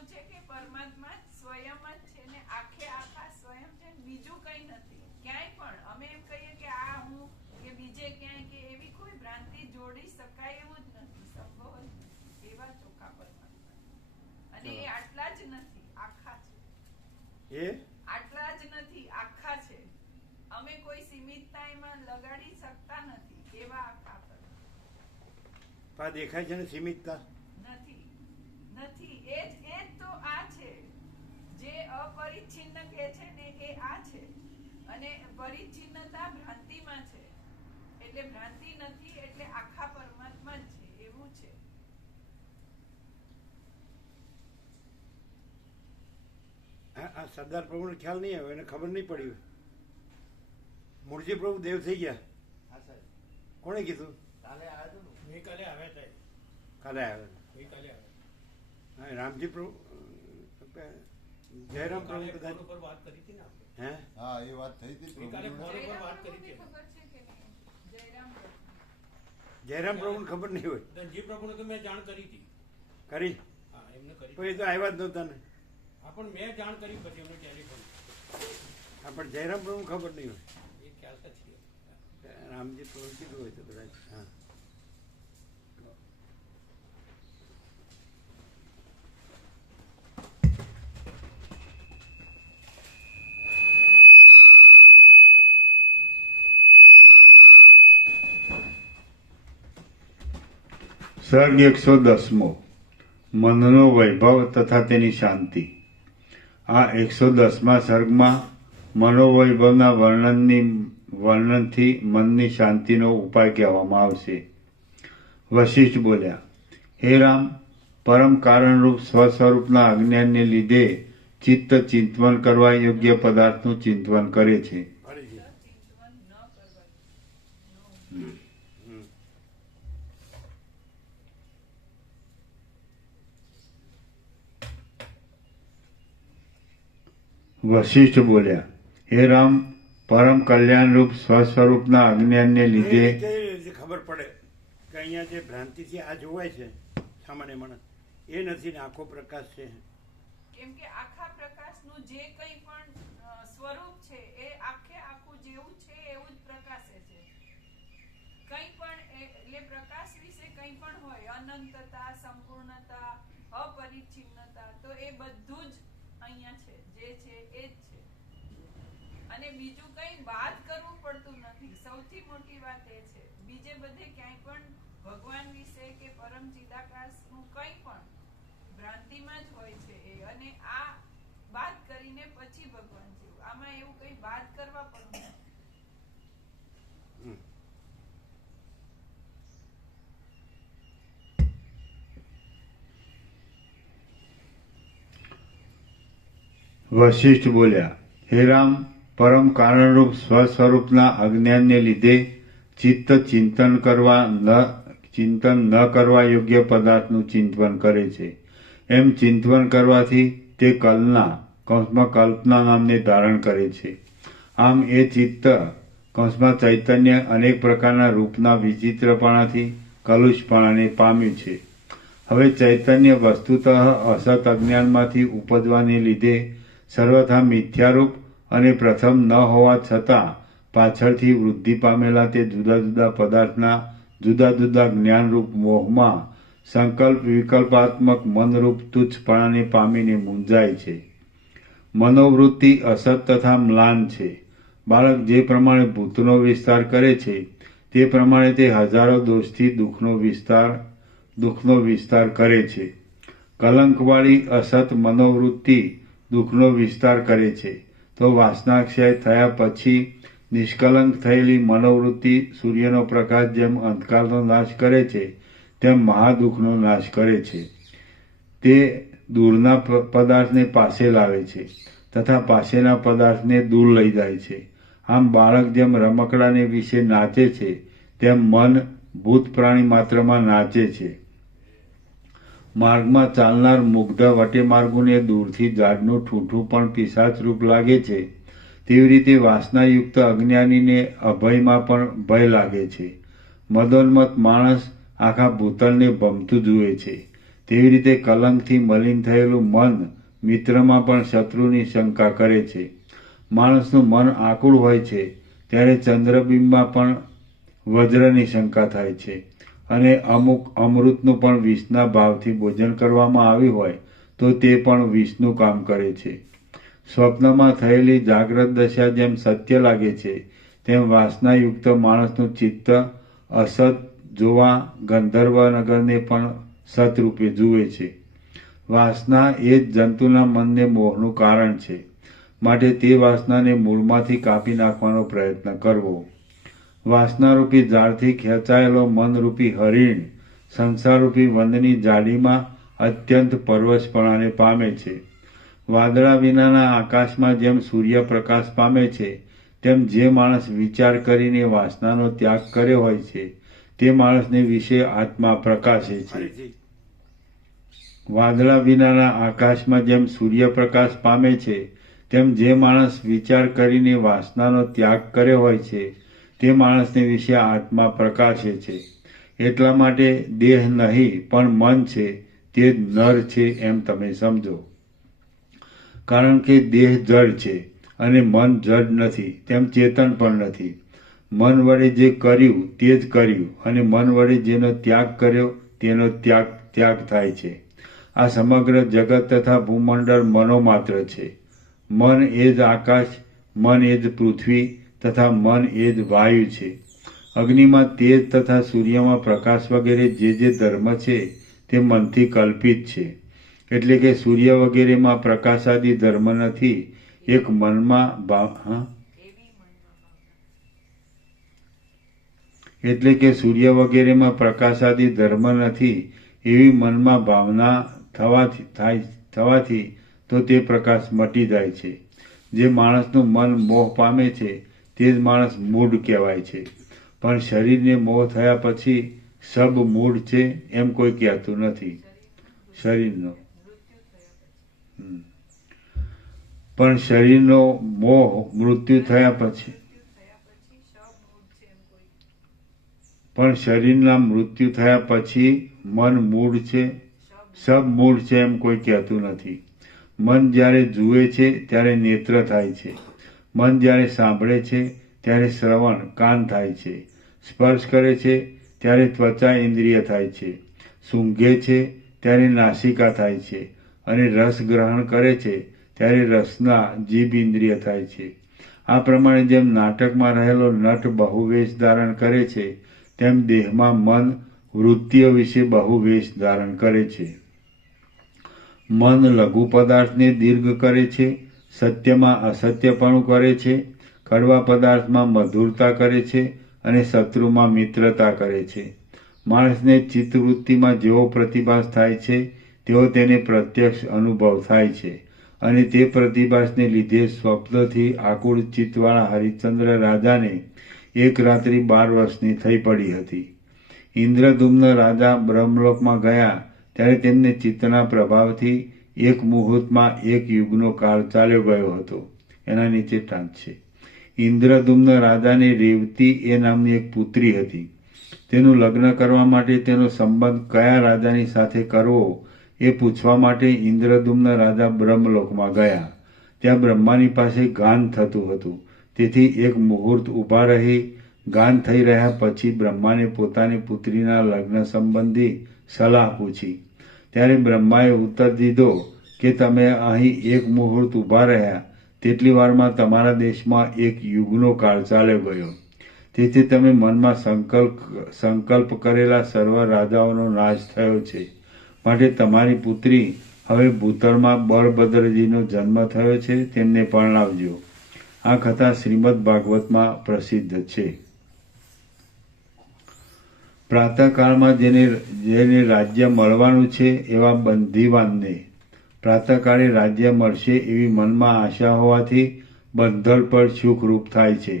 એવું છે કે પરમાત્મા સ્વયં જ છે ને આખે આખા સ્વયં છે ને બીજું કંઈ નથી ક્યાંય પણ અમે એમ કહીએ કે આ હું કે બીજે ક્યાંય કે એવી કોઈ ભ્રાંતિ જોડી શકાય એવું જ નથી સંભવ જ નથી એવા ચોખ્ખા પરમાત્મા અને એ આટલા જ નથી આખા છે એ આટલા જ નથી આખા છે અમે કોઈ સીમિતતા એમાં લગાડી શકતા નથી એવા આખા પરમાત્મા આ દેખાય છે ને સીમિતતા નથી નથી એ જ તો આ છે જે અપરિચ્છિન્ન કે છે ને એ આ છે અને પરિચ્છિન્નતા ભ્રાંતિમાં છે એટલે ભ્રાંતિ નથી એટલે આખા પરમાત્મા જ છે એવું છે આ સરદાર પ્રભુનો ખ્યાલ નહીં આવ્યો, એને ખબર નહીં પડી. મૂળજી પ્રભુ દેવ થઈ ગયા. હા સાહેબ, કોણે કીધું? કાલે આવ્યો હતો ને, ગઈકાલે આવ્યા હતા કાલે આવ્યા. ગઈકાલે આવ્યા હા, રામજી પ્રભુ, જયરામ પ્રભુ ગઈકાલે કદાચ. ફોન ઉપર વાત કરી હતી ને આપણે. હે, હા એ વાત થઈ હતી ગઈકાલે પ્રભુજીને. ફોન ઉપર વાત કરી હતી. ખબર છે કે નહીં જયરામ પ્રભુ? જયરામ પ્રભુને ખબર નહીં હોય. ધનજી પ્રભુને તો મેં જાણ કરી હતી. કરી હા, એમને કરી તો એ તો આવ્યા જ નહોતા ને. હા, પણ મેં જાણ કરી પછી એમને ટેલિફોન. હા, પણ જયરામ પ્રભુને ખબર નહીં હોય. એ ખ્યાલ છે. રામજી પ્રભુ કીધું હોય તો કદાચ. હા, સર્ગ 110મો મનનો વૈભવ તથા તેની શાંતિ. આ 110મા સર્ગમાં મનોવૈભવના વર્ણનથી મનની શાંતિનો ઉપાય કહેવામાં આવશે. વશિષ્ઠ બોલ્યા, હે રામ, પરમ કારણરૂપ સ્વસ્વરૂપના અજ્ઞાનને લીધે ચિત્ત ચિંતવન કરવા યોગ્ય પદાર્થનું ચિંતવન કરે છે. ફરીથી. ચિંતવન ન કરવા હમ. વશિષ્ઠ બોલ્યા, હે રામ, પરમ કલ્યાણરૂપ સ્વસ્વરૂપના અજ્ઞાનને લીધે કેવી રીતે ખબર પડે કે અહીંયા જે ભ્રાંતિથી આ જોવાય છે સામાન્ય માણસ એ નથી ને આખો પ્રકાશ છે? કેમ કે આખા પ્રકાશનું જે કંઈ પણ સ્વરૂપ છે એ આખે આખું જેવું છે એવું જ પ્રકાશે છે. કંઈ પણ એટલે પ્રકાશ વિશે કંઈ પણ હોય, અનંતતા, સંપૂર્ણતા, અપરિચ્છિન્નતા, તો એ બધું જ અહીંયા છે, જે છે એ જ છે અને બીજું કંઈ બાદ કરવું પડતું નથી. સૌથી મોટી વાત એ છે. બીજે બધે ક્યાંય પણ ભગવાન વિશે કે પરમ ચિદાકાશનું કંઈ પણ ભ્રાંતિમાં જ હોય છે એ, અને આ બાદ કરીને પછી ભગવાન જેવું. આમાં એવું કંઈ બાદ કરવા પણ નથી. હમ. વશિષ્ઠ બોલ્યા, હે રામ, પરમ કારણરૂપ સ્વસ્વરૂપના અજ્ઞાનને લીધે ચિત્ત ચિંતન ન કરવા યોગ્ય પદાર્થનું ચિંતવન કરે છે. એમ ચિંતવન કરવાથી તે કલ્પના નામને ધારણ કરે છે. આમ એ ચિત્ત ચૈતન્ય અનેક પ્રકારના રૂપના વિચિત્રપણાથી કલુષપણાને પામ્યું છે. હવે ચૈતન્ય વસ્તુતઃ અસત અજ્ઞાનમાંથી ઉપજવાને લીધે સર્વથા મિથ્યારૂપ અને પ્રથમ ન હોવા છતાં પાછળથી વૃદ્ધિ પામેલા તે જુદા જુદા પદાર્થના જુદા જુદા જ્ઞાનરૂપ મોહમાં સંકલ્પ વિકલ્પાત્મક મનરૂપ તુચ્છપણાને પામીને મૂંઝાય છે. મનોવૃત્તિ અસત તથા મ્લાન છે. બાળક જે પ્રમાણે ભૂતનો વિસ્તાર કરે છે તે પ્રમાણે તે હજારો દોષથી દુઃખનો વિસ્તાર કરે છે. કલંકવાળી અસત મનોવૃત્તિ દુઃખનો વિસ્તાર કરે છે, તો વાસનાક્ષય થયા પછી નિષ્કલંક થયેલી મનોવૃત્તિ સૂર્યનો પ્રકાશ જેમ અંધકારનો નાશ કરે છે તેમ મહાદુઃખનો નાશ કરે છે. તે દૂરના પદાર્થને પાસે લાવે છે તથા પાસેના પદાર્થને દૂર લઈ જાય છે. આમ બાળક જેમ રમકડાને વિશે નાચે છે તેમ મન ભૂત પ્રાણી માત્રમાં નાચે છે. માર્ગમાં ચાલનાર મુગ્ધ વટેમાર્ગુને દૂરથી ઝાડનું ઠૂઠું પણ પિશાચરૂપ લાગે છે, તેવી રીતે વાસનાયુક્ત અજ્ઞાનીને અભયમાં પણ ભય લાગે છે. મદોન્મત્ત માણસ આખા ભૂતળને ભમતું જુએ છે, તેવી રીતે કલંકથી મલિન થયેલું મન મિત્રમાં પણ શત્રુની શંકા કરે છે. માણસનું મન આકુળ હોય છે ત્યારે ચંદ્રબિંબમાં પણ વજ્રની શંકા થાય છે, અને અમુક અમૃતનું પણ વિષના ભાવથી ભોજન કરવામાં આવ્યું હોય તો તે પણ વિષનું કામ કરે છે. સ્વપ્નમાં થયેલી જાગ્રત દશા જેમ સત્ય લાગે છે તેમ વાસનાયુક્ત માણસનું ચિત્ત અસત જોવા ગંધર્વનગરને પણ સતરૂપે જુએ છે. વાસના એ જ જંતુના મનને મોહનું કારણ છે, માટે તે વાસનાને મૂળમાંથી કાપી નાખવાનો પ્રયત્ન કરવો. વાસનારૂપી ઝાડથી ખેંચાયેલો મનરૂપી હરિણ સંસારરૂપી વનની જાડીમાં અત્યંત પરવશપણાને પામે છે. વાદળા વિનાના આકાશમાં જેમ સૂર્યપ્રકાશ પામે છે તેમ જે માણસ વિચાર કરીને વાસનાનો ત્યાગ કર્યો હોય છે તે માણસને વિશે આત્મા પ્રકાશે છે. ફરીથી વાદળા વિનાના આકાશમાં જેમ સૂર્યપ્રકાશ પામે છે તેમ જે માણસ વિચાર કરીને વાસનાનો ત્યાગ કર્યો હોય છે તે માણસને વિશે આત્મા પ્રકાશે છે. એટલા માટે દેહ નહીં પણ મન છે તે જ નર છે એમ તમે સમજો. કારણ કે દેહ જડ છે અને મન જડ નથી, તેમ ચેતન પણ નથી. મન વડે જે કર્યું તે જ કર્યું, અને મન વડે જેનો ત્યાગ કર્યો તેનો ત્યાગ થાય છે. આ સમગ્ર જગત તથા ભૂમંડળ મનો માત્ર છે. મન એ જ આકાશ, મન એ જ પૃથ્વી તથા મન એ જ વાયુ છે. અગ્નિમાં તેજ તથા સૂર્યમાં પ્રકાશ વગેરે જે ધર્મ છે તે મનથી કલ્પિત છે. એટલે કે સૂર્ય વગેરેમાં પ્રકાશાદી ધર્મ નથી. એક મનમાં એટલે કે સૂર્ય વગેરેમાં પ્રકાશાદી ધર્મ નથી એવી મનમાં ભાવના થવાથી તો તે પ્રકાશ મટી જાય છે. જે માણસનું મન મોહ પામે છે તે જ માણસ મૂઢ કહેવાય છે. પણ શરીરને મોહ થયા પછી સબ મૂઢ છે એમ કોઈ કહેતું નથી. શરીરનો પણ શરીરનો મોહ મૃત્યુ થયા પછી પણ શરીરના મૃત્યુ થયા પછી મન મૂળ છે, સબ મૂળ છે એમ કોઈ કહેતું નથી. મન જ્યારે જુએ છે ત્યારે નેત્ર થાય છે. મન જ્યારે સાંભળે છે ત્યારે શ્રવણ કાન થાય છે. સ્પર્શ કરે છે ત્યારે ત્વચા ઇન્દ્રિય થાય છે. સૂંઘે છે ત્યારે નાસિકા થાય છે, અને રસ ગ્રહણ કરે છે ત્યારે રસના જીભ ઇન્દ્રિય થાય છે. આ પ્રમાણે જેમ નાટકમાં રહેલો નટ બહુ વેશ ધારણ કરે છે તેમ દેહમાં મન વૃત્તિઓ વિશે બહુ વેશ ધારણ કરે છે. મન લઘુ પદાર્થને દીર્ઘ કરે છે, સત્યમાં અસત્યપણું કરે છે, કડવા પદાર્થમાં મધુરતા કરે છે, અને શત્રુમાં મિત્રતા કરે છે. માણસને ચિત્તવૃત્તિમાં જેવો પ્રતિભાસ થાય છે તેવો તેને પ્રત્યક્ષ અનુભવ થાય છે, અને તે પ્રતિભાસને લીધે સ્વપ્નથી આકુળ ચિત્તવાળા હરિશ્ચંદ્ર રાજાને એક રાત્રિ 12 વર્ષની થઈ પડી હતી. ઇન્દ્રદુમ્ન રાજા બ્રહ્મલોકમાં ગયા ત્યારે તેમને ચિત્તના પ્રભાવથી એક મુહૂર્તમાં એક યુગનો કાળ ચાલ્યો ગયો હતો. એના નીચે ટાંચ છે. ઇન્દ્રદુમ્ન રાજાને રેવતી એ નામની એક પુત્રી હતી. તેનું લગ્ન કરવા માટે તેનો સંબંધ કયા રાજાની સાથે કરવો એ પૂછવા માટે ઇન્દ્રદુમ્ન રાજા બ્રહ્મલોકમાં ગયા. ત્યાં બ્રહ્માની પાસે ગાન થતું હતું. તેથી એક મુહૂર્ત ઊભા રહી ગાન થઈ રહ્યા પછી બ્રહ્માને પોતાની પુત્રીના લગ્ન સંબંધી સલાહ પૂછી. ત્યારે બ્રહ્માએ ઉત્તર દીધો કે તમે અહીં એક મુહૂર્ત ઊભા રહ્યા તેટલી વારમાં તમારા દેશમાં એક યુગનો કાળ ચાલ્યો ગયો. તેથી તમે મનમાં સંકલ્પ કરેલા સર્વ રાજાઓનો નાશ થયો છે. માટે તમારી પુત્રી હવે ભૂતળમાં બળભદ્રજીનો જન્મ થયો છે, તેમને પરણાવજો. આ કથા શ્રીમદ ભાગવતમાં પ્રસિદ્ધ છે. પ્રાતઃકાળમાં જેને રાજ્ય મળવાનું છે એવા બંધીવાનને પ્રાતઃકાળે રાજ્ય મળશે એવી મનમાં આશા હોવાથી બંધળ પર સુખરૂપ થાય છે.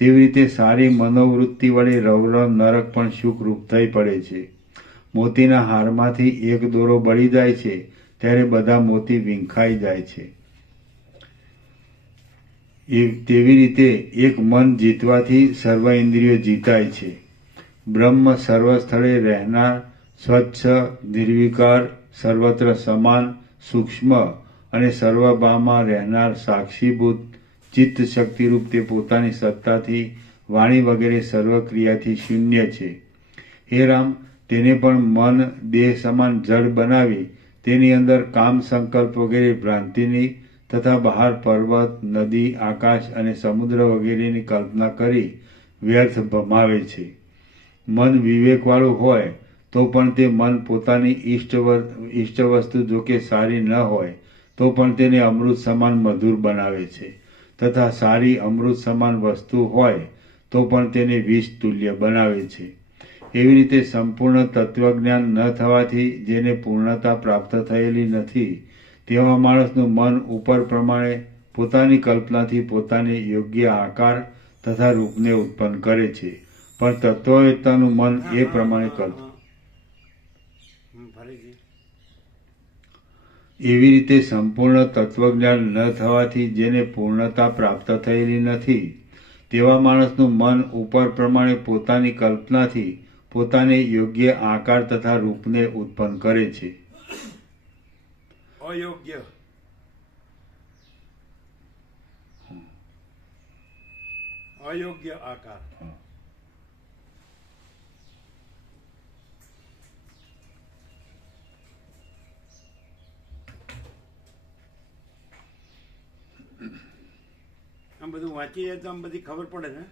તેવી રીતે સારી મનોવૃત્તિ વડે રૌરવ નરક પણ સુખરૂપ થઈ પડે છે. મોતીના હારમાંથી એક દોરો બળી જાય છે ત્યારે બધા મોતી વીંખાઈ જાય છે. તેવી રીતે એક મન જીતવાથી સર્વ ઇન્દ્રિયો જીતાય છે. બ્રહ્મ સર્વ સ્થળે રહેનાર, સ્વચ્છ, નિર્વિકાર, સર્વત્ર સમાન સૂક્ષ્મ અને સર્વભામાં રહેનાર સાક્ષીભૂત ચિત્ત શક્તિરૂપ તે પોતાની સત્તાથી વાણી વગેરે સર્વક્રિયાથી શૂન્ય છે. હે રામ, તેને પણ મન દેહ સમાન જડ બનાવી તેની અંદર કામ સંકલ્પ વગેરે ભ્રાંતિની તથા બહાર પર્વત, નદી, આકાશ અને સમુદ્ર વગેરેની કલ્પના કરી વ્યર્થ ભમાવે છે. મન વિવેકવાળું હોય તો પણ તે મન પોતાની ઈષ્ટ વસ્તુ જોકે સારી ન હોય તો પણ તેને અમૃત સમાન મધુર બનાવે છે તથા સારી અમૃત સમાન વસ્તુ હોય તો પણ તેને વિષ તુલ્ય બનાવે છે. એવી રીતે સંપૂર્ણ તત્વજ્ઞાન ન થવાથી જેને પૂર્ણતા પ્રાપ્ત થયેલી નથી તેવા માણસનું મન ઉપર પ્રમાણે પોતાની કલ્પનાથી પોતાને યોગ્ય આકાર તથા રૂપને ઉત્પન્ન કરે છે, પણ તત્વવેત્તાનું મન એ પ્રમાણે કરતું. ફરીથી એવી રીતે સંપૂર્ણ તત્વજ્ઞાન ન થવાથી જેને પૂર્ણતા પ્રાપ્ત થયેલી નથી તેવા માણસનું મન ઉપર પ્રમાણે પોતાની કલ્પનાથી પોતાને યોગ્ય આકાર તથા રૂપને ઉત્પન્ન કરે છે. અયોગ્ય આકાર. આમ બધું વાંચી જાય તો આમ બધી ખબર પડે ને.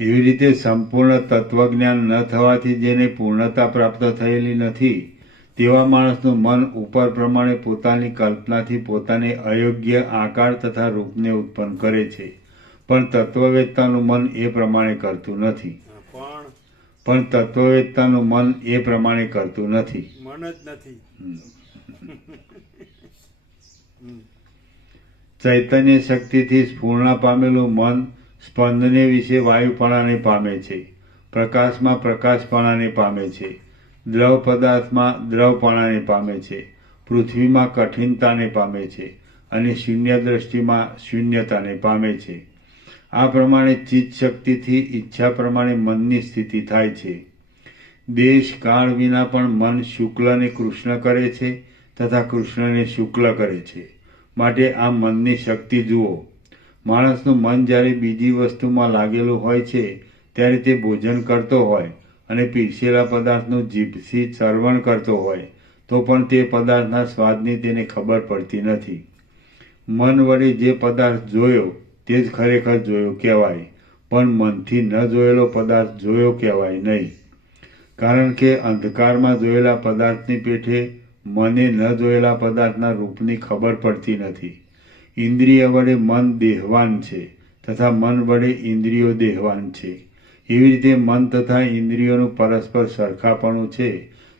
એવી રીતે સંપૂર્ણ તત્વજ્ઞાન ન થવાથી જેને પૂર્ણતા પ્રાપ્ત થયેલી નથી તેવા માણસનું મન ઉપર પ્રમાણે પોતાની કલ્પનાથી પોતાને અયોગ્ય આકાર તથા રૂપને ઉત્પન્ન કરે છે, પણ તત્વવેત્તાનું મન એ પ્રમાણે કરતું નથી. પણ તત્વવેત્તાનું મન એ પ્રમાણે કરતું નથી. મન જ નથી. ચૈતન્ય શક્તિથી સ્ફૂર્ણા પામેલું મન સ્પંદને વિશે વાયુપણાને પામે છે, પ્રકાશમાં પ્રકાશપણાને પામે છે, દ્રવ પદાર્થમાં દ્રવપણાને પામે છે, પૃથ્વીમાં કઠિનતાને પામે છે અને શૂન્ય દ્રષ્ટિમાં શૂન્યતાને પામે છે. આ પ્રમાણે ચિત્ત શક્તિથી ઈચ્છા પ્રમાણે મનની સ્થિતિ થાય છે. દેશ કાળ વિના પણ મન શુક્લને કૃષ્ણ કરે છે તથા કૃષ્ણને શુક્લ કરે છે. માટે આ મનની શક્તિ જુઓ. માણસનું મન જ્યારે બીજી વસ્તુમાં લાગેલું હોય છે ત્યારે તે ભોજન કરતો હોય અને પીરસેલા પદાર્થનું જીભથી ચરવણ કરતો હોય તો પણ તે પદાર્થના સ્વાદની તેને ખબર પડતી નથી. મન વડે જે પદાર્થ જોયો તે જ ખરેખર જોયો કહેવાય, પણ મનથી ન જોયેલો પદાર્થ જોયો કહેવાય નહીં. કારણ કે અંધકારમાં જોયેલા પદાર્થની પેઠે મને ન જોયેલા પદાર્થના રૂપની ખબર પડતી નથી. ઇન્દ્રિય વડે મન દેહવાન છે તથા મન વડે ઇન્દ્રિયો દેહવાન છે. એવી રીતે મન તથા ઇન્દ્રિયોનું પરસ્પર સરખાપણું છે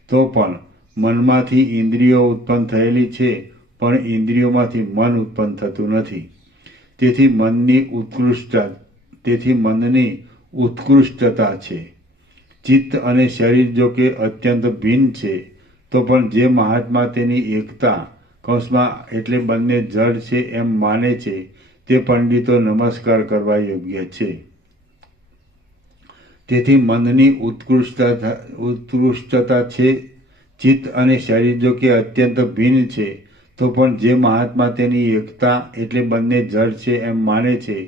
તો પણ મનમાંથી ઇન્દ્રિયો ઉત્પન્ન થયેલી છે, પણ ઇન્દ્રિયોમાંથી મન ઉત્પન્ન થતું નથી. તેથી મનની ઉત્કૃષ્ટતા છે. ચિત્ત અને શરીર જો કે અત્યંત ભિન્ન છે તો પણ જે મહાત્મા તેની એકતા કૌંસમાં એટલે બંને જડ છે એમ માને છે તે પંડિતો નમસ્કાર કરવા યોગ્ય છે. તેથી મનની ઉત્કૃષ્ટતા છે. ચિત્ત અને શરીર જો કે અત્યંત ભિન્ન છે તો પણ જે મહાત્મા તેની એકતા એટલે બંને જડ છે એમ માને છે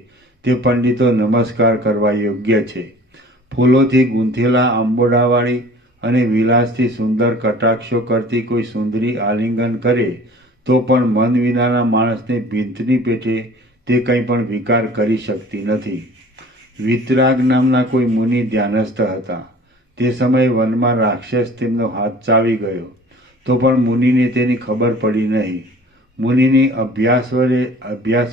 તે પંડિતો નમસ્કાર કરવા યોગ્ય છે. ફૂલોથી ગૂંથેલા આંબોડાવાળી અને વિલાસથી સુંદર કટાક્ષો કરતી કોઈ સુંદરી આલિંગન કરે તો પણ મન વિનાના માણસને ભીંતની પેઠે તે કંઈ પણ વિકાર કરી શકતી નથી. વિતરાગ નામના કોઈ મુનિ ધ્યાનસ્થ હતા. તે સમયે વનમાં રાક્ષસ તેમનો હાથ ચાવી ગયો તો પણ મુનિને તેની ખબર પડી નહીં. મુનિની અભ્યાસ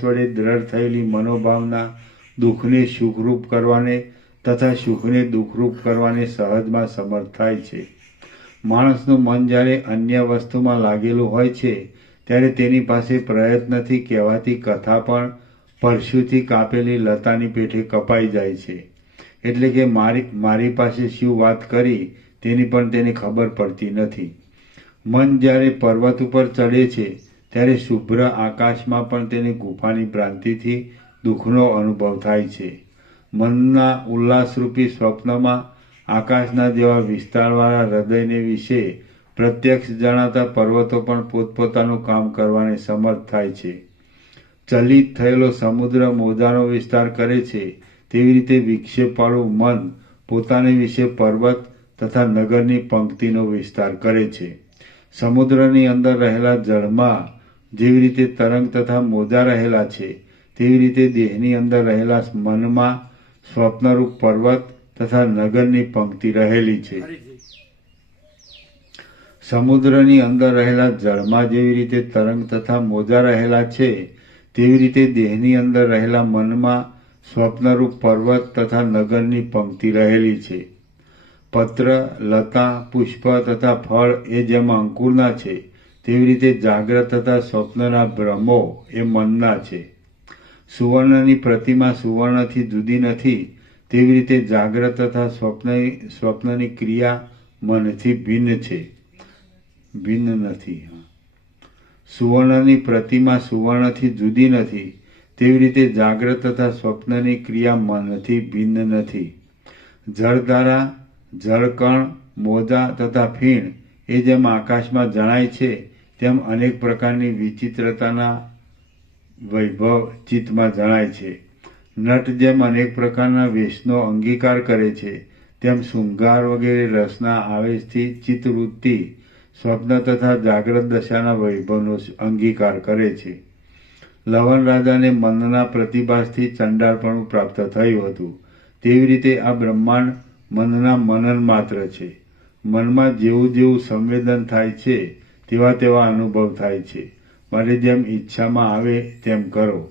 વડે દ્રઢ થયેલી મનોભાવના દુઃખને સુખરૂપ કરવાને તથા સુખને દુઃખરૂપ કરવાને સહજમાં સમર્થ થાય છે. માણસનું મન જ્યારે અન્ય વસ્તુમાં લાગેલું હોય છે ત્યારે તેની પાસે પ્રયત્નથી કહેવાતી કથા પણ પરશુથી કાપેલી લતાની પેઠે કપાઈ જાય છે. એટલે કે મારી પાસે શું વાત કરી તેની પણ તેને ખબર પડતી નથી. મન જ્યારે પર્વત ઉપર ચડે છે ત્યારે શુભ્ર આકાશમાં પણ તેને ગુફાની ભ્રાંતિથી દુઃખનો અનુભવ થાય છે. મનના ઉલ્લાસરૂપી સ્વપ્નમાં આકાશના જેવા વિસ્તારવાળા હૃદયને વિશે પ્રત્યક્ષ જણાતા પર્વતો પણ પોતપોતાનું કામ કરવાને સમર્થ થાય છે. ચલિત થયેલો સમુદ્ર મોજાનો વિસ્તાર કરે છે, તેવી રીતે વિક્ષેપવાળું મન પોતાને વિશે પર્વત તથા નગરની પંક્તિનો વિસ્તાર કરે છે. સમુદ્રની અંદર રહેલા જળમાં જેવી રીતે તરંગ તથા મોજા રહેલા છે, તેવી રીતે દેહની અંદર રહેલા મનમાં સ્વપ્નરૂપ પર્વત તથા નગરની પંક્તિ રહેલી છે. સમુદ્રની અંદર રહેલા જળમાં જેવી રીતે તરંગ તથા મોજા રહેલા છે, તેવી રીતે દેહની અંદર રહેલા મનમાં સ્વપ્નરૂપ પર્વત તથા નગરની પંક્તિ રહેલી છે. પત્ર, લતા, પુષ્પ તથા ફળ એ જેમ અંકુરના છે, તેવી રીતે જાગ્રત તથા સ્વપ્નના ભ્રમો એ મનના છે. સુવર્ણની પ્રતિમા સુવર્ણથી જુદી નથી, તેવી રીતે જાગ્રત તથા સ્વપ્નની ક્રિયા મનથી ભિન્ન નથી. સુવર્ણની પ્રતિમા સુવર્ણથી જુદી નથી, તેવી રીતે જાગ્રત તથા સ્વપ્નની ક્રિયા મનથી ભિન્ન નથી. જળધારા, જળકણ, મોજા તથા ફીણ એ જેમ આકાશમાં જણાય છે, તેમ અનેક પ્રકારની વિચિત્રતાના વૈભવ ચિત્તમાં જણાય છે. નટ જેમ અનેક પ્રકારના વેશનો અંગીકાર કરે છે, તેમ શૃંગાર વગેરે રસના આવેશથી ચિત્તવૃત્તિ સ્વપ્ન તથા જાગ્રત દશાના વૈભવનો અંગીકાર કરે છે. લવણ રાજાને મનના પ્રતિભાસથી ચંડાળપણું પ્રાપ્ત થયું હતું, તેવી રીતે આ બ્રહ્માંડ મનના મનન માત્ર છે. મનમાં જેવું જેવું સંવેદન થાય છે, તેવા તેવા અનુભવ થાય છે. માટે જેમ ઈચ્છામાં આવે તેમ કરો.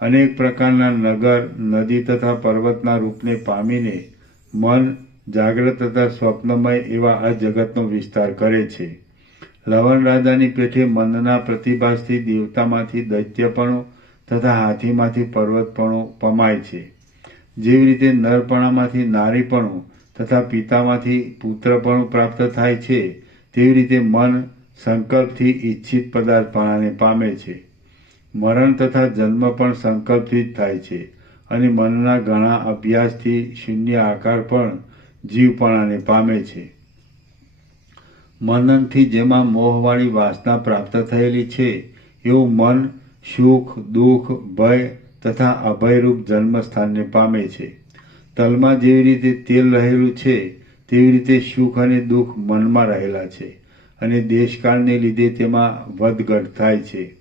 અનેક પ્રકારના નગર, નદી તથા પર્વતના રૂપને પામીને મન જાગ્રત તથા સ્વપ્નમય એવા આ જગતનો વિસ્તાર કરે છે. લવણ રાજાની પેઠે મનના પ્રતિભાસથી દેવતામાંથી દૈત્યપણું તથા હાથીમાંથી પર્વતપણું પમાય છે. જેવી રીતે નરપણામાંથી નારીપણું તથા પિતામાંથી પુત્રપણું પ્રાપ્ત થાય છે, તેવી રીતે મન સંકલ્પથી ઈચ્છિત પદાર્થપણાને પામે છે. મરણ તથા જન્મ પણ સંકલ્પથી જ થાય છે, અને મનના ઘણા અભ્યાસથી શૂન્ય આકાર પણ જીવપણાને પામે છે. મનનથી જેમાં મોહવાળી વાસના પ્રાપ્ત થયેલી છે, એવું મન સુખ, દુઃખ, ભય તથા અભયરૂપ જન્મસ્થાનને પામે છે. તલમાં જેવી રીતે તેલ રહેલું છે, તેવી રીતે સુખ અને દુઃખ મનમાં રહેલા છે, અને દેશકાળને લીધે તેમાં વધઘટ થાય છે.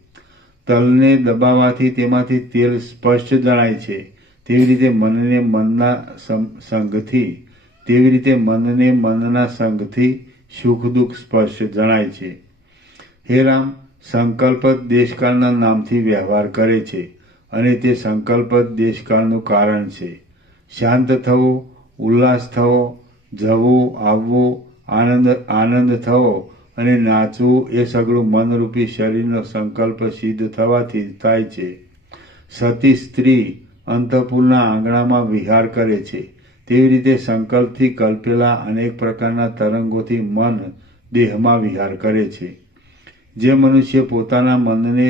તલને દબાવવાથી તેમાંથી તેલ સ્પષ્ટ જણાય છે, તેવી રીતે મનને મનના સંગથી સુખ દુઃખ સ્પષ્ટ જણાય છે. હે રામ, સંકલ્પ જ દેશકાળના નામથી વ્યવહાર કરે છે, અને તે સંકલ્પ જ દેશકાળનું કારણ છે. શાંત થવું, ઉલ્લાસ થવો, જવું, આવવું, આનંદ થવો અને નાચવું એ સગળું મનરૂપી શરીરનો સંકલ્પ સિદ્ધ થવાથી થાય છે. સતી સ્ત્રી અંતઃપુરના આંગણામાં વિહાર કરે છે, તેવી રીતે સંકલ્પથી કલ્પેલા અનેક પ્રકારના તરંગોથી મન દેહમાં વિહાર કરે છે. જે મનુષ્ય પોતાના મનને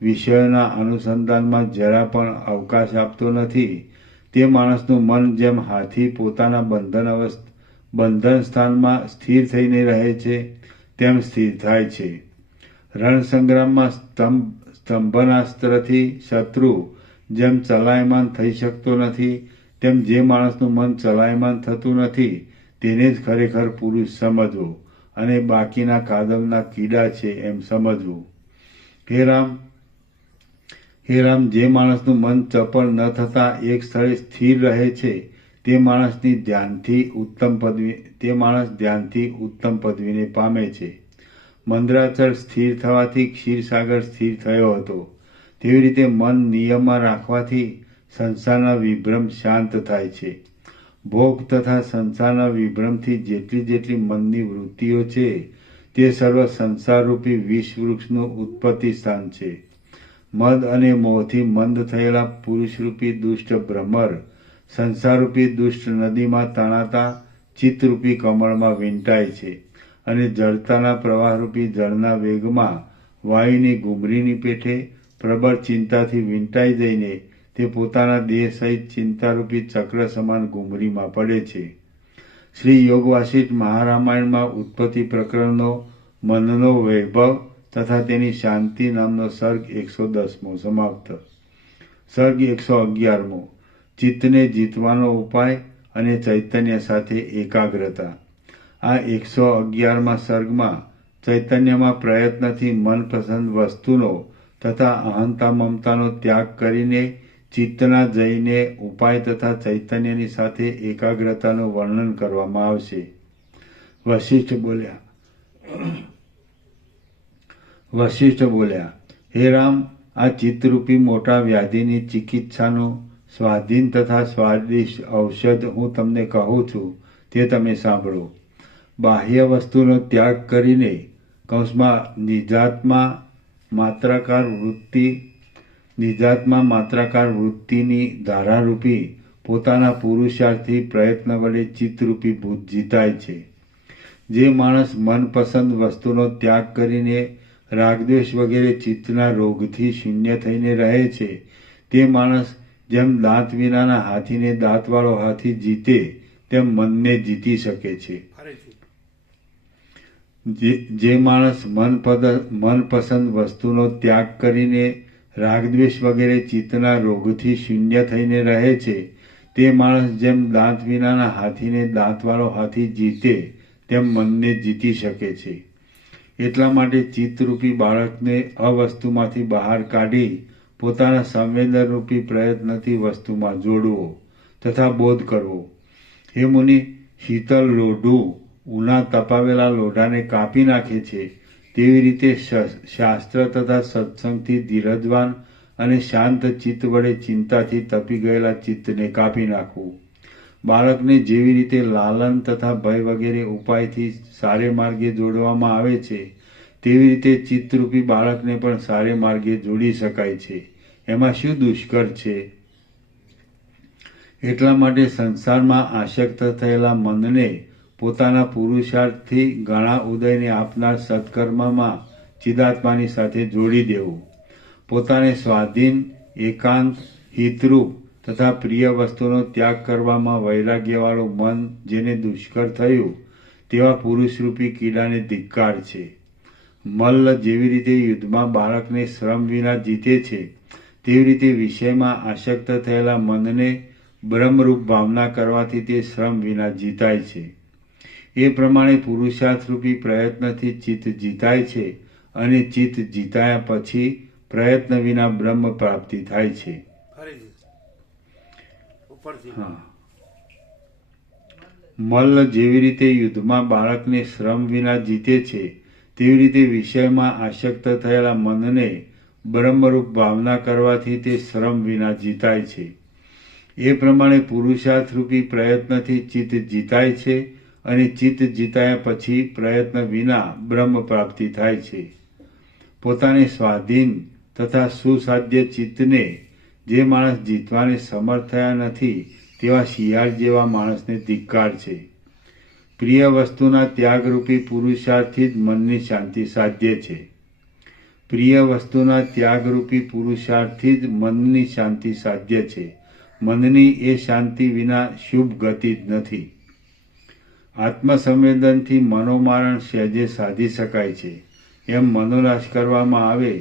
વિષયોના અનુસંધાનમાં જરા પણ અવકાશ આપતો નથી, તે માણસનું મન જેમ હાથી પોતાના બંધન સ્થાનમાં સ્થિર થઈને રહે છે, તેમ સ્થિર થાય છે. રણસંગ્રામમાં સ્તંભનાસ્ત્રથી શત્રુ જેમ ચલાયમાન થઈ શકતો નથી, તેમ જે માણસનું મન ચલાયમાન થતું નથી, તેને જ ખરેખર પુરુષ સમજવો, અને બાકીના કાદવના કીડા છે એમ સમજવું. હે રામ, જે માણસનું મન ચપળ ન થતાં એક સ્થળે સ્થિર રહે છે, તે માણસ ધ્યાનથી ઉત્તમ પદવીને પામે છે. મંદરાચળ સ્થિર થવાથી ક્ષીરસાગર સ્થિર થયો હતો, તેવી રીતે મન નિયમમાં રાખવાથી સંસારના વિભ્રમ શાંત થાય છે. ભોગ તથા સંસારના વિભ્રમથી જેટલી મનની વૃત્તિઓ છે, તે સર્વ સંસારરૂપી વિષવૃક્ષનું ઉત્પત્તિ સ્થાન છે. મદ અને મોહથી મંદ થયેલા પુરુષરૂપી દુષ્ટ ભ્રમર સંસારરૂપી દુષ્ટ નદીમાં તણાતા ચિત્તરૂપી કમળમાં વીંટાય છે, અને જળતાના પ્રવાહરૂપી જળના વેગમાં વાયુની ઘૂમરીની પેઠે પ્રબળ ચિંતાથી વીંટાઈ જઈને તે પોતાના દેહ સહિત ચિંતારૂપી ચક્ર સમાન ઘૂમરીમાં પડે છે. શ્રી યોગ વાસિષ્ઠ મહારામાયણમાં ઉત્પત્તિ પ્રકરણનો મનનો વૈભવ તથા તેની શાંતિ નામનો સર્ગ 110મો સમાપ્ત. સર્ગ 111મો ચિત્તને જીતવાનો ઉપાય અને ચૈતન્ય સાથે એકાગ્રતા. આ 111મા સર્ગમાં ચૈતન્યમાં પ્રયત્નથી મનપસંદ વસ્તુનો તથા અહંતા મમતાનો ત્યાગ કરીને ચિત્તના જઈને ઉપાય તથા ચૈતન્યની સાથે એકાગ્રતાનું વર્ણન કરવામાં આવશે. વશિષ્ઠ બોલ્યા, હે રામ, આ ચિત્તરૂપી મોટા વ્યાધિની ચિકિત્સાનું સ્વાધીન તથા સ્વાદિષ્ટ ઔષધ હું તમને કહું છું, તે તમે સાંભળો. બાહ્ય વસ્તુનો ત્યાગ કરીને કૌંસમાં નિજાત્મા માત્રાકાર વૃત્તિની ધારારૂપી પોતાના પુરુષાર્થથી પ્રયત્ન વડે ચિત્તરૂપી ભૂત જીતાય છે. જે માણસ મનપસંદ વસ્તુનો ત્યાગ કરીને રાગદ્વેષ વગેરે ચિત્તના રોગથી શૂન્ય થઈને રહે છે, તે માણસ જેમ દાંત વિનાના હાથીને દાંતવાળો હાથી જીતે તેમ મનને જીતી શકે છે. જે માણસ મનપસંદ વસ્તુનો ત્યાગ કરીને રાગદ્વેષ વગેરે ચિત્તના રોગથી શૂન્ય થઈને રહે છે, તે માણસ જેમ દાંત વિનાના હાથીને દાંતવાળો હાથી જીતે તેમ મનને જીતી શકે છે. એટલા માટે ચિત્તરૂપી બાળકને અવસ્તુમાંથી બહાર કાઢી પોતાના સંવેદનરૂપી પ્રયત્નથી વસ્તુમાં જોડવો તથા બોધ કરવો. હે મુનિ, શીતળ લોઢું ઉના તપાવેલા લોઢાને કાપી નાખે છે, તેવી રીતે શાસ્ત્ર તથા સત્સંગથી ધીરજવાન અને શાંત ચિત્ત વડે ચિંતાથી તપી ગયેલા ચિત્તને કાપી નાખવું. બાળકને જેવી રીતે લાલન તથા ભય વગેરે ઉપાયથી સારે માર્ગે જોડવામાં આવે છે, તેવી રીતે ચિત્તરૂપી બાળકને પણ સારે માર્ગે જોડી શકાય છે. એમાં શું દુષ્કર છે? એટલા માટે સંસારમાં આસક્ત થયેલા મનને પોતાના પુરુષાર્થથી ઘણા ઉદયને આપનાર સત્કર્મમાં ચિદાત્માની સાથે જોડી દેવું. પોતાને સ્વાધીન, એકાંત, હિતરૂપ તથા પ્રિય વસ્તુનો ત્યાગ કરવામાં વૈરાગ્યવાળું મન જેને દુષ્કર થયું, તેવા પુરુષરૂપી કીડાને ધિક્કાર છે. મલ્લ જેવી રીતે યુદ્ધમાં બાળકને શ્રમ વિના જીતે છે, તેવી રીતે વિષયમાં આસક્ત થયેલા મનને બ્રહ્મરૂપ ભાવના કરવાથી તે શ્રમ વિના જીતાય છે. એ પ્રમાણે પુરુષાર્થરૂપી પ્રયત્નથી ચિત્ત જીતાય છે અને ચિત્ત જીતાયા પછી પ્રયત્ન વિના બ્રહ્મ પ્રાપ્તિ થાય છે. મલ્લ જેવી રીતે યુદ્ધમાં બાળકને શ્રમ વિના જીતે છે, તેવી રીતે વિષયમાં આસક્ત થયેલા મનને બ્રહ્મરૂપ ભાવના કરવાથી તે શ્રમ વિના જીતાય છે. એ પ્રમાણે પુરુષાર્થરૂપી પ્રયત્નથી ચિત્ત જીતાય છે અને ચિત્ત જીતાયા પછી પ્રયત્ન વિના બ્રહ્મ પ્રાપ્તિ થાય છે. પોતાને સ્વાધીન તથા સુસાધ્ય ચિત્તને જે માણસ જીતવાને સમર્થ થયા નથી, તેવા શિયાળ જેવા માણસને ધિક્કાર છે. પ્રિય વસ્તુના ત્યાગરૂપી પુરુષાર્થથી જ મનની શાંતિ સાધ્ય છે. પ્રિય વસ્તુના ત્યાગરૂપી પુરુષાર્થથી જ મનની શાંતિ સાધ્ય છે. મનની એ શાંતિ વિના શુભ ગતિ જ નથી. આત્મસંવેદનથી મનોમારણ સહેજે સાધી શકાય છે. એમ મનોનાશ કરવામાં આવે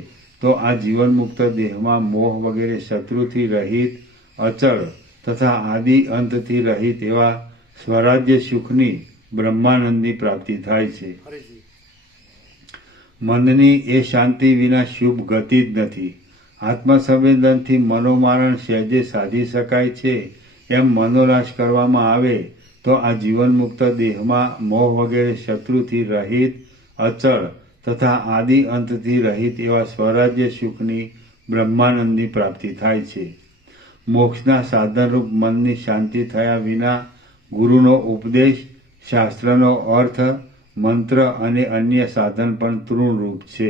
તો આ જીવનમુક્ત દેહમાં મોહ વગેરે શત્રુથી રહિત, અચળ તથા આદિ અંતથી રહિત એવા સ્વરાજ્ય સુખની બ્રહ્માનંદની પ્રાપ્તિ થાય છે. મનની એ શાંતિ વિના શુભ ગતિ જ નથી. આત્મસંવેદનથી મનોમારણ સહેજે સાધી શકાય છે. એમ મનોનાશ કરવામાં આવે તો આ જીવનમુક્ત દેહમાં મોહ વગેરે શત્રુથી રહિત, અચળ તથા આદિ અંતથી રહિત એવા સ્વરાજ્ય સુખની બ્રહ્માનંદની પ્રાપ્તિ થાય છે. મોક્ષના સાધનરૂપ મનની શાંતિ થયા વિના ગુરુનો ઉપદેશ, શાસ્ત્રનો અર્થ, મંત્ર અને અન્ય સાધન પણ તૃણરૂપ છે.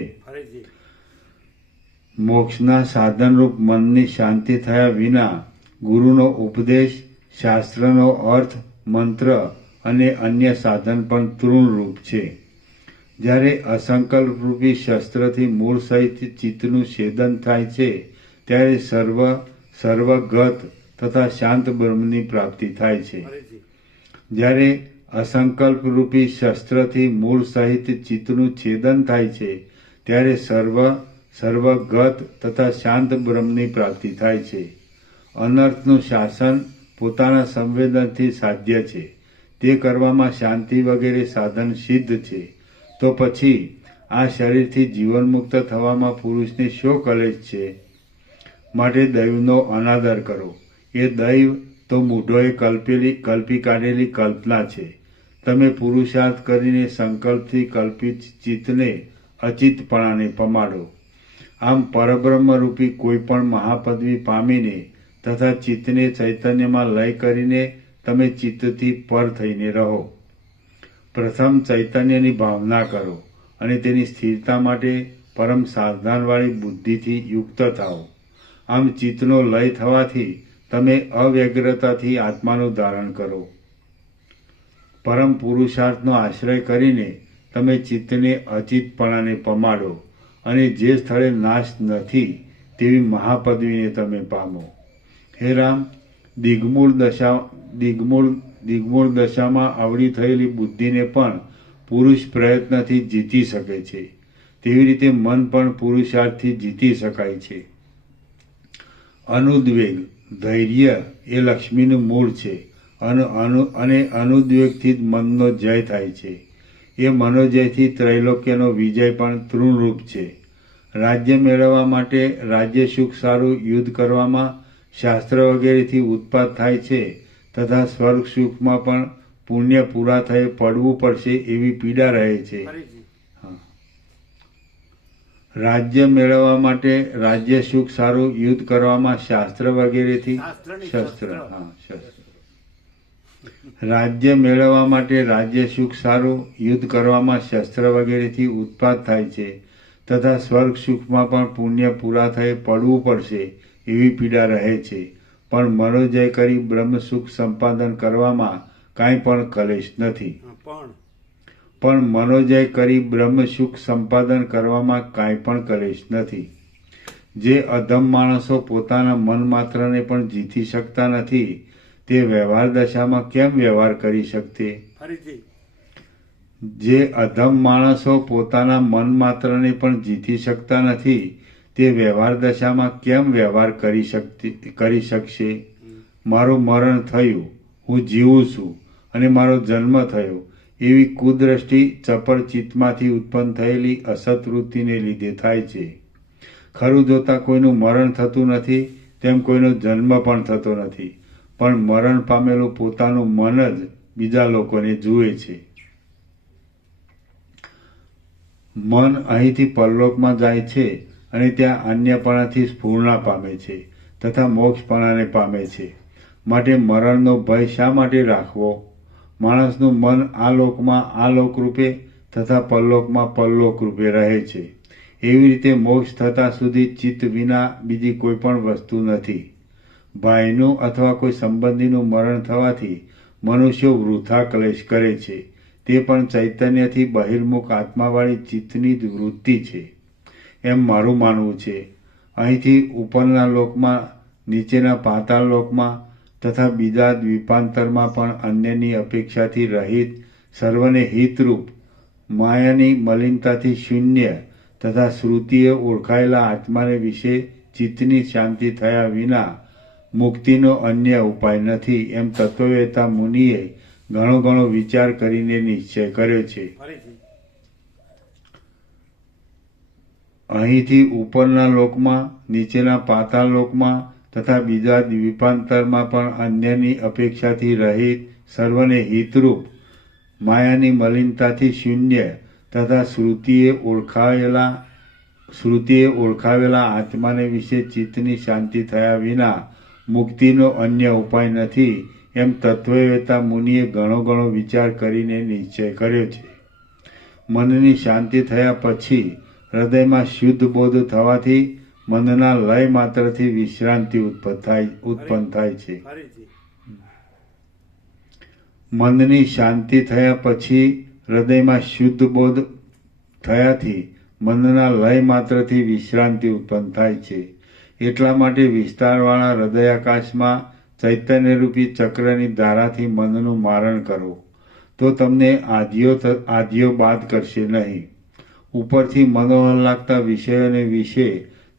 મોક્ષના સાધનરૂપ મનની શાંતિ થયા વિના ગુરુનો ઉપદેશ, શાસ્ત્રનો અર્થ, મંત્ર અને અન્ય સાધન પણ તૃણરૂપ છે. જ્યારે અસંકલ્પરૂપી શસ્ત્રથી મૂળ સહિત ચિત્તનું છેદન થાય છે, ત્યારે સર્વગત તથા શાંત બ્રહ્મની પ્રાપ્તિ થાય છે. જ્યારે અસંકલ્પ રૂપી શસ્ત્રથી મૂળ સહિત ચિત્તનું છેદન થાય છે ત્યારે સર્વગત તથા શાંત બ્રહ્મની પ્રાપ્તિ થાય છે. અનર્થનું શાસન પોતાના સંવેદનથી સાધ્ય છે. તે કરવામાં શાંતિ વગેરે સાધન સિદ્ધ છે. તો પછી આ શરીરથી જીવનમુક્ત થવામાં પુરુષને શો કલેશ છે? માટે દૈવનો અનાદર કરો. એ દૈવ તો મૂઢોએ કલ્પી કાઢેલી કલ્પના છે. તમે પુરુષાર્થ કરીને સંકલ્પથી કલ્પિત ચિત્તને અચિતપણાને પમાડો. આમ પરબ્રહ્મરૂપી કોઈ પણ મહાપદવી પામીને તથા ચિત્તને ચૈતન્યમાં લય કરીને તમે ચિત્તથી પર થઈને રહો. પ્રથમ ચૈતન્યની ભાવના કરો અને તેની સ્થિરતા માટે પરમ સાવધાનવાળી બુદ્ધિથી યુક્ત થાઓ. આમ ચિત્તનો લય થવાથી તમે અવ્યગ્રતાથી આત્માનું ધારણ કરો. પરમ પુરુષાર્થનો આશ્રય કરીને તમે ચિત્તને અચિતપણાને પમાડો અને જે સ્થળે નાશ નથી તેવી મહાપદવીને તમે પામો. હે રામ, દિગ્મૂળ દશામાં આવડી થયેલી બુદ્ધિને પણ પુરુષ પ્રયત્નથી જીતી શકે છે. તેવી રીતે મન પણ પુરુષાર્થથી જીતી શકાય છે. અનુદ્વેગ, ધૈર્ય એ લક્ષ્મીનું મૂળ છે અને અનુદ્વેગથી જ મનનો જય થાય છે. એ મનોજયથી ત્રૈલોક્યનો વિજય પણ તૃણરૂપ છે. રાજ્ય મેળવવા માટે રાજ્ય સુખ સારું યુદ્ધ કરવામાં શાસ્ત્ર વગેરેથી ઉત્પાદ થાય છે તથા સ્વર્ગ સુખમાં પણ પુણ્ય પૂરા થયે પડવું પડશે એવી પીડા રહે છે. રાજ્ય મેળવવા માટે રાજ્ય સુખ સારું યુદ્ધ કરવામાં શાસ્ત્ર વગેરેથી રાજ્ય મેળવવા માટે રાજ્ય સુખ સારું યુદ્ધ કરવામાં શસ્ત્ર વગેરેથી ઉત્પાદ થાય છે તથા સ્વર્ગ સુખમાં પણ પુણ્ય પૂરા થયે પડવું પડશે એવી પીડા રહે છે. પણ મનોજય કરી બ્રહ્મ સુખ સંપાદન કરવામાં કાંઈ પણ કલેશ નથી. પણ મનોજય કરી બ્રહ્મ સુખ સંપાદન કરવામાં કાંઈ પણ કલેશ નથી. જે અધમ માણસો પોતાના મન માત્રને પણ જીતી શકતા નથી તે વ્યવહાર દશામાં કેમ વ્યવહાર કરી શકશે? જે અધમ માણસો પોતાના મન માત્રને પણ જીતી શકતા નથી તે વ્યવહાર દશામાં કેમ વ્યવહાર કરી શકશે? મારું મરણ થયું, હું જીવું છું અને મારો જન્મ થયો એવી કુદ્રષ્ટિ ચપળ ચિત્તમાંથી ઉત્પન્ન થયેલી અસત્વૃત્તિને લીધે થાય છે. ખરું જોતા કોઈનું મરણ થતું નથી તેમ કોઈનો જન્મ પણ થતો નથી. પણ મરણ પામેલું પોતાનું મન જ બીજા લોકોને જુએ છે. મન અહીંથી પરલોકમાં જાય છે અને ત્યાં અન્યપણાથી સ્ફૂર્ણા પામે છે તથા મોક્ષપણાને પામે છે. માટે મરણનો ભય શા માટે રાખવો? માણસનું મન આ લોકમાં આ લોકરૂપે તથા પરલોકમાં પરલોક રૂપે રહે છે. એવી રીતે મોક્ષ થતા સુધી ચિત્ત વિના બીજી કોઈ પણ વસ્તુ નથી. ભાઈનું અથવા કોઈ સંબંધીનું મરણ થવાથી મનુષ્યો વૃથા ક્લેશ કરે છે. તે પણ ચૈતન્યથી બહિર્મુખ આત્માવાળી ચિત્તની જ વૃત્તિ છે એમ મારું માનવું છે. અહીંથી ઉપરના લોકમાં, નીચેના પાતાળ લોકમાં તથા બીજા દ્વીપાંતરમાં પણ અન્યની અપેક્ષાથી રહિત સર્વને હિતરૂપ માયાની મલિનતાથી શૂન્ય તથા શ્રુતિએ ઓળખાયેલા આત્માને વિશે ચિત્તની શાંતિ થયા વિના મુક્તિનો અન્ય ઉપાય નથી એમ તત્વવેતા મુનિએ ઘણો વિચાર કરીને નિશ્ચય કર્યો છે. અહીંથી ઉપરના લોકમાં, નીચેના પાતાળ લોકમાં તથા બીજા દ્વીપાંતરમાં પણ અન્યની અપેક્ષાથી રહિત સર્વને હિતરૂપ માયાની મલિનતાથી શૂન્ય તથા શ્રુતિએ ઓળખાવેલા આત્માને વિશે ચિત્તની શાંતિ થયા વિના મુક્તિનો અન્ય ઉપાય નથી એમ તત્વવેતા મુનિએ ઘણો વિચાર કરીને નિશ્ચય કર્યો છે. મનની શાંતિ થયા પછી હૃદયમાં શુદ્ધ બોધ થવાથી મનના લય માત્રથી વિશ્રાંતિ ઉત્પન્ન થાય છે. મનની શાંતિ થયા પછી હૃદયમાં શુદ્ધ બોધ થયાથી મનના લય માત્રથી વિશ્રાંતિ ઉત્પન્ન થાય છે. એટલા માટે વિસ્તારવાળા હૃદયાકાશમાં ચૈતન્યરૂપી ચક્રની ધારાથી મનનું મારણ કરો. તો તમને આદિઓ બાદ કરશે નહીં. ઉપરથી મનોહર લાગતા વિષયોને વિશે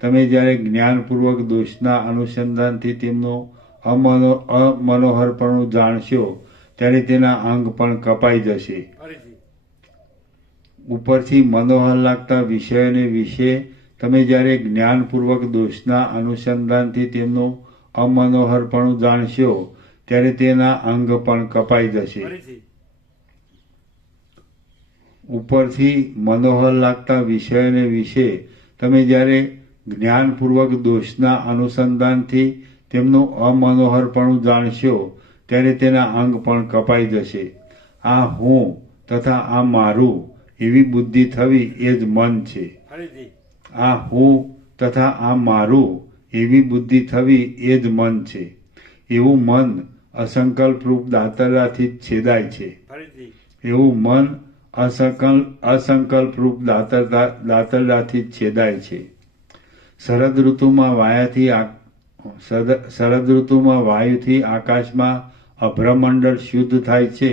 તમે જ્યારે જ્ઞાનપૂર્વક દોષના અનુસંધાનથી તેમનું અમનોહરપણું જાણશો ત્યારે તેના અંગ પણ કપાઈ જશે. ફરીથી ઉપરથી મનોહર લાગતા વિષયોને વિશે તમે જ્યારે જ્ઞાનપૂર્વક દોષના અનુસંધાનથી તેમનું અમનોહરપણું જાણશો ત્યારે તેના અંગ પણ કપાઈ જશે. ફરીથી ઉપરથી મનોહર લાગતા વિષયોને વિશે તમે જ્યારે જ્ઞાનપૂર્વક દોષના અનુસંધાનથી તેમનું અમનોહરપણું જાણશો ત્યારે તેના અંગ પણ કપાઈ જશે. આ હું તથા આ મારું એવી બુદ્ધિ થવી એ જ મન છે. ફરીથી આ હું તથા આ મારું એવી બુદ્ધિ થવી એ જ મન છે. એવું મન અસંકલ્પરૂપ દાતરડાથી જ છેદાય છે. ફરીથી એવું મન અસંકલ્પરૂપ દાતરડાથી જ છેદાય છે. શરદ ઋતુમાં વાયુથી આકાશમાં અભ્રમંડળ શુદ્ધ થાય છે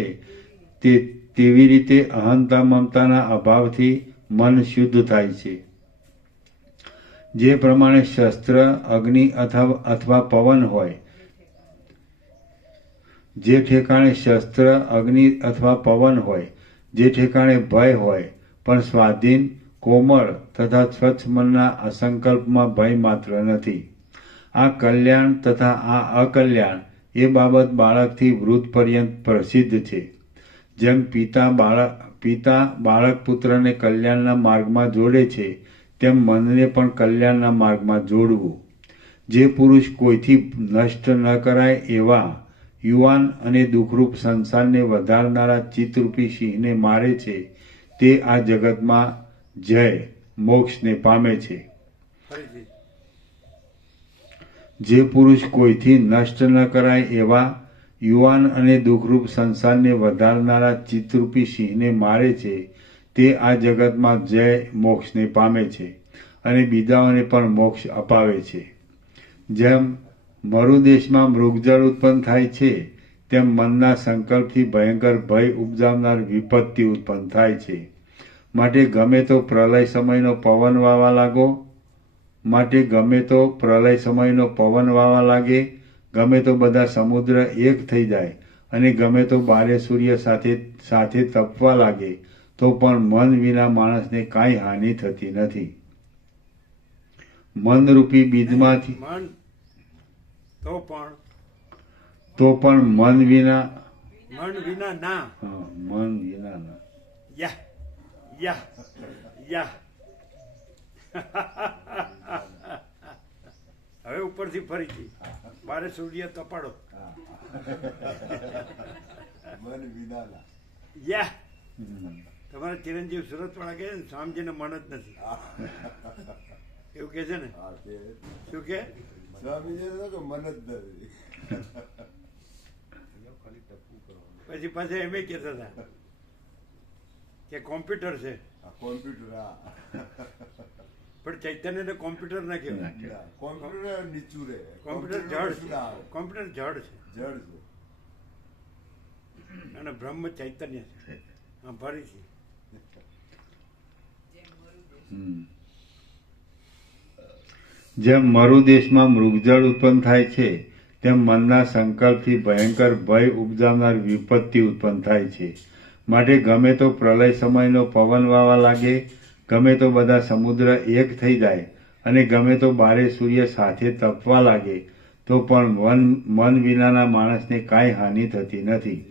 તેવી રીતે અહંતા મમતાના અભાવથી મન શુદ્ધ થાય છે. જે પ્રમાણે શસ્ત્ર અગ્નિ અથવા પવન હોય, જે ઠેકાણે શસ્ત્ર અગ્નિ અથવા પવન હોય, જે ઠેકાણે ભય હોય, પણ સ્વાધીન કોમળ તથા સ્વચ્છ મનના અસંકલ્પમાં ભય માત્ર નથી. આ કલ્યાણ તથા આ અકલ્યાણ એ બાબત બાળકથી વૃદ્ધ પર્યંત પ્રસિદ્ધ છે. જેમ પિતા બાળક પુત્રને કલ્યાણના માર્ગમાં જોડે છે તેમ મનને પણ કલ્યાણના માર્ગમાં જોડવું. જે પુરુષ કોઈથી નષ્ટ ન કરાય એવા યુવાન અને દુઃખરૂપ સંસારને વધારનારા ચિત્તરૂપી સિંહને મારે છે તે આ જગતમાં જય મોક્ષને પામે છે. ફરીથી જે પુરુષ કોઈથી નષ્ટ ન કરાય એવા યુવાન અને દુઃખરૂપ સંસારને વધારનારા ચિત્તરૂપી સિંહને મારે છે તે આ જગતમાં જય મોક્ષને પામે છે અને બીજાઓને પણ મોક્ષ અપાવે છે. જેમ મરુદેશમાં મૃગજળ ઉત્પન્ન થાય છે તેમ મનના સંકલ્પથી ભયંકર ભય ઉપજાવનાર વિપત્તિ ઉત્પન્ન થાય છે. માટે ગમે તો પ્રલય સમયનો પવન વાવા લાગે, ગમે તો બધા સમુદ્ર એક થઈ જાય અને ગમે તો બારે સૂર્ય સાથે તપવા લાગે તો પણ મન વિના માણસને કાંઈ હાનિ થતી નથી. મનરૂપી બીજમાંથી મન તો પણ મન વિના ના મન વિના ના યા યા યા હવે ઉપરથી ફરીથી બારે સૂર્ય તપાડો. મન વિનાના યા તમારે ચિરંજીવ સુરત વાળા કહે ને સ્વામીજીને મન જ નથી એવું કે છે ને. હા કે શું કે સ્વામીજી તો કે મન જ નથી. પછી પાછા એમ કહેતા હતા કે કોમ્પ્યુટર છે કોમ્પ્યુટર હા પણ ચૈતન્યને કોમ્પ્યુટર ના કહેવાય. કોમ્પ્યુટર નીચું રહે. કોમ્પ્યુટર જડ છે. કોમ્પ્યુટર જડ છે જડ છે. અને બ્રહ્મ ચૈતન્ય છે. હા ફરીથી જેમ મરુદેશમાં મૃગજળ ઉત્પન્ન થાય છે તેમ મનના સંકલ્પથી ભયંકર ભય ઉપજાવનાર વિપત્તિ ઉત્પન્ન થાય છે. માટે ગમે તો પ્રલય સમયનો પવન વાવા લાગે, ગમે તો બધા સમુદ્ર એક થઈ જાય અને ગમે તો બારે સૂર્ય સાથે તપવા લાગે તો પણ મન વિનાના માણસને કાંઈ હાનિ થતી નથી.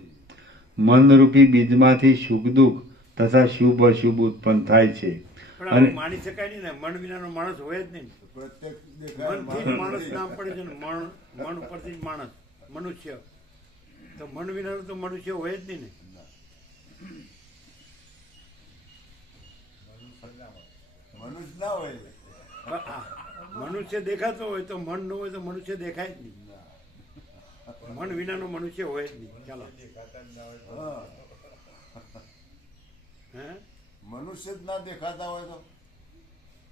મનરૂપી બીજમાંથી સુખ દુઃખ તથા શુભ અશુભ ઉત્પન્ન થાય છે. પણ આવું માની શકાય નહીં ને મન વિનાનો માણસ હોય જ નહીં. પ્રત્યક્ષ મનથી જ માણસ નામ પડે છે ને મન ઉપરથી જ માણસ મનુષ્ય. તો મન વિનાનો તો મનુષ્ય હોય જ નહીં ને. મનુષ્ય ના હોય. મનુષ્ય દેખાતો હોય તો મન ન હોય તો મનુષ્ય દેખાય જ નહીં. મન વિનાનો મનુષ્ય હોય જ નહીં. ચાલો હે મનુષ્ય જ ના દેખાતા હોય તો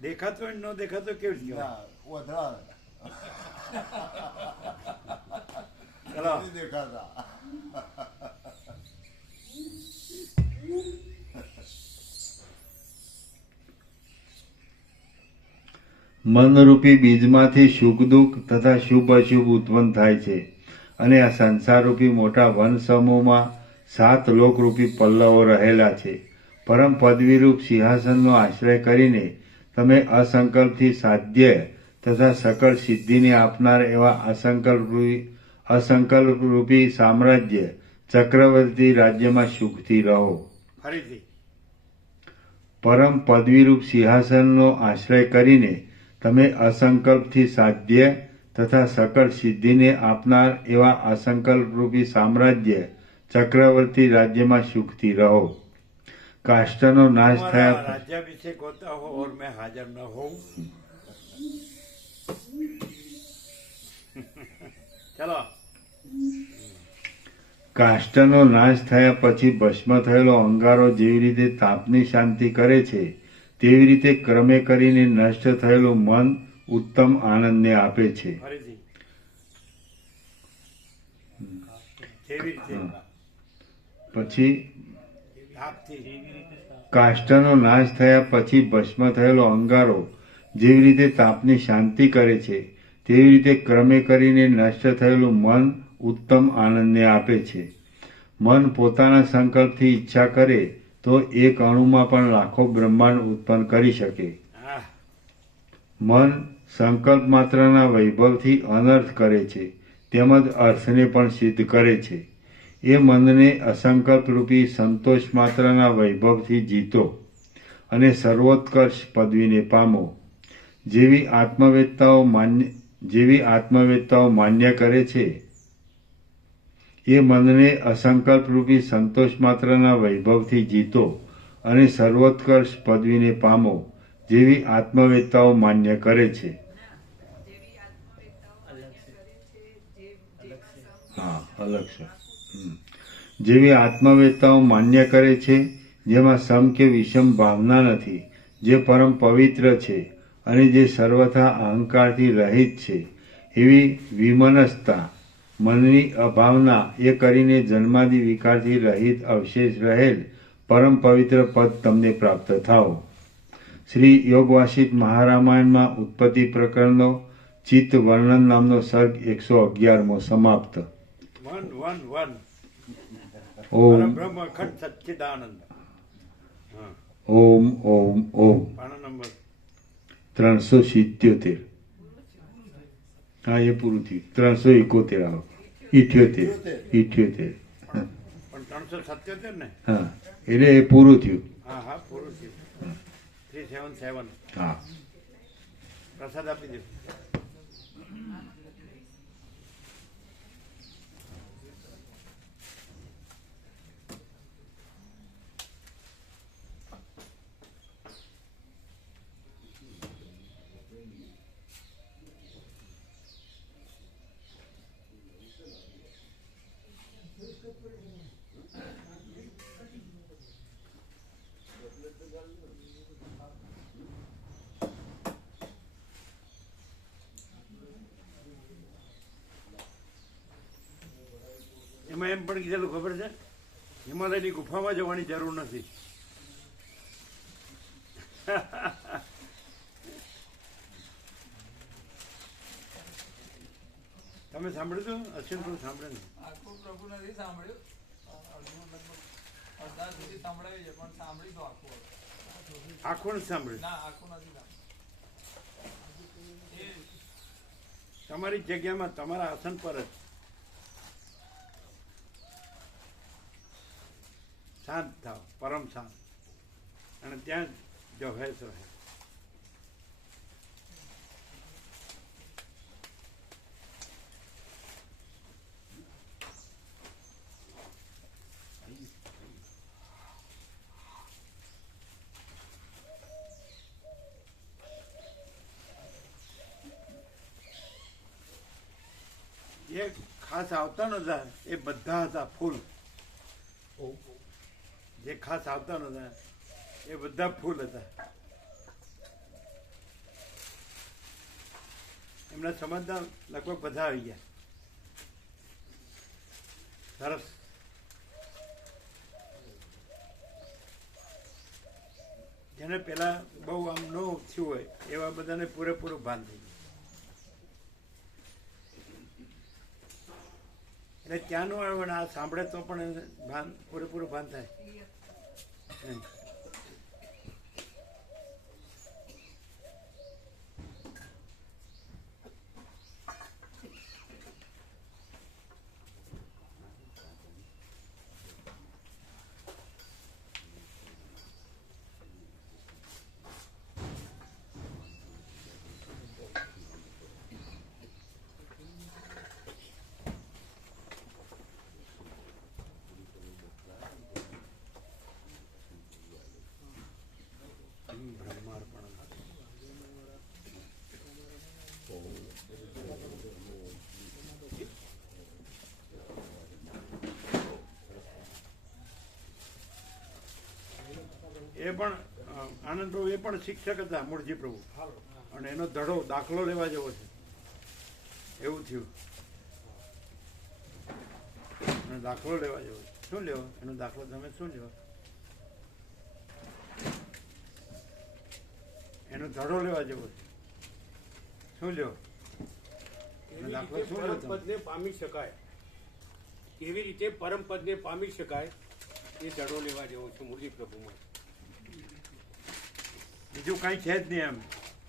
દેખાતો હોય ન દેખાતો કેવું છે ના ઓધળા ચાલો નથી દેખાતા. મનરૂપી બીજમાંથી સુખ દુઃખ તથા શુભ અશુભ ઉત્પન્ન થાય છે અને આ સંસારરૂપી મોટા વન સમૂહમાં 7 લોકરૂપી પલ્લવો રહેલા છે. પરમ પદવીરૂપ સિંહાસનનો આશ્રય કરીને તમે અસંકલ્પથી સાધ્ય તથા સકળ સિદ્ધિને આપનાર એવા અસંકલ્પરૂપી સામ્રાજ્ય ચક્રવર્તી રાજ્યમાં સુખથી રહો. ફરીથી પરમ પદવીરૂપ સિંહાસનનો આશ્રય કરીને તમે અસંકલ્પથી સાધ્ય તથા સકળ સિદ્ધિને આપનાર એવા અસંકલ્પરૂપી સામ્રાજ્ય ચક્રવર્તી રાજ્યમાં સુખથી રહો. કાષ્ટનો નાશ हमारा થયા राज्याभिषेक होता हो और मैं हाजिर न हूँ. चलो કાષ્ટનો નાશ થયા પછી ભસ્મ થયેલો અંગારો જેવી રીતે તાપની શાંતિ કરે છે તેવી રીતે ક્રમે કરીને નષ્ટ થયેલું મન ઉત્તમ આનંદને આપે છે. ફરીથી જેવી રીતે પછી આપથી કાષ્ટનો નાશ થયા પછી ભસ્મ થયેલો અંગારો જેવી રીતે તાપની શાંતિ કરે છે તેવી રીતે ક્રમે કરીને નષ્ટ થયેલું મન ઉત્તમ આનંદને આપે છે. મન પોતાના સંકલ્પથી ઈચ્છા કરે તો એક અણુમાં પણ લાખો બ્રહ્માંડ ઉત્પન્ન કરી શકે. હા મન સંકલ્પ માત્રના વૈભવથી અનર્થ કરે છે તેમજ અર્થને પણ સિદ્ધ કરે છે. એ મનને અસંકલ્પરૂપી સંતોષ માત્રના વૈભવથી જીતો અને સર્વોત્કર્ષ પદવીને પામો. જેવી આત્મવેત્તાઓ માન્ય કરે છે એ મનને અસંકલ્પરૂપી સંતોષ માત્રના વૈભવથી જીતો અને સર્વોત્કર્ષ પદવીને પામો. જેવી આત્મવેત્તાઓ માન્ય કરે છે. જેવી આત્મવેત્તાઓ માન્ય કરે છે, જેમાં હા, અલગ છે. જેવી આત્મવેત્તાઓ માન્ય કરે છે જેમાં સમ કે વિષમ ભાવના નથી, જે પરમ પવિત્ર છે અને જે સર્વથા અહંકારથી રહિત છે, એવી વિમનસ્તા મનની અભાવના એ કરીને જન્માદિ વિકારથી રહિત અવશેષ રહેલ પરમ પવિત્ર પદ તમને પ્રાપ્ત થાઓ. શ્રી યોગવાસિક મહારામાયણમાં ઉત્પત્તિ પ્રકરણનો ચિત્ત વર્ણન નામનો સર્ગ 111મો સમાપ્ત. વન વન વન ઓમ બ્રહ્મ અખંડ સચ્ચિદાનંદ. હા ઓમ ઓમ ઓમ. પાના નંબર 377. હા, એ પૂરું થયું. 371 આવો. 78. પણ 377 ને. હા, એટલે એ પૂરું થયું. હા હા પૂરું થયું. 377 હા. પ્રસાદ આપી દો. એમાં એમ પણ કીધેલું ખબર છે, હિમાલયની ગુફામાં જવાની જરૂર નથી. તમે સાંભળ્યું હતું? અશ્વિન સાંભળે ને? આખું પ્રભુ નથી સાંભળ્યું, અડધું લગભગ અડધા સુધી સંભળાવ્યું છે, પણ સાંભળી તો આખું હવે. આખું નથી સાંભળ્યું. ના, આખું નથી સાંભળ્યું. એ તમારી જગ્યામાં તમારા આસન પર જ શાંત થાવ, પરમ શાંત, અને ત્યાં જ જોહેશ રહે. જે ખાસ આવતા નતા એ બધા હતા ફૂલ. જે ખાસ આવતા નતા એ બધા ફૂલ હતા. એમના સમાજના લગભગ બધા આવી ગયા. સરસ. જેને પહેલાં બહુ આમ ન થયું હોય એવા બધાને પૂરેપૂરું ભાન થઈ ગયું. એટલે ત્યાંનું આવે ને આ સાંભળે તો પણ એને ભાન પૂરેપૂરું ભાન થાય એમ. બ્રહ્માર્પણ. એ પણ આનંદ પ્રભુ એ પણ શિક્ષક હતા મૂળજી પ્રભુ, અને એનો ધડો દાખલો લેવા જેવો છે એવું થયું. એનો દાખલો લેવા જેવો છે. શું લેવો એનો દાખલો? તમે શું લેવો? એનો ધડો લેવા જેવો છે. શું લ્યો? કેવી દાખલો રીતે શું લ્યો તમે? પરમપદને પામી શકાય, કેવી રીતે પરમપદને પામી શકાય એ જડો લેવા જેવો છે મૂળજી પ્રભુમાં. બીજું કાંઈ છે જ નહીં, એમ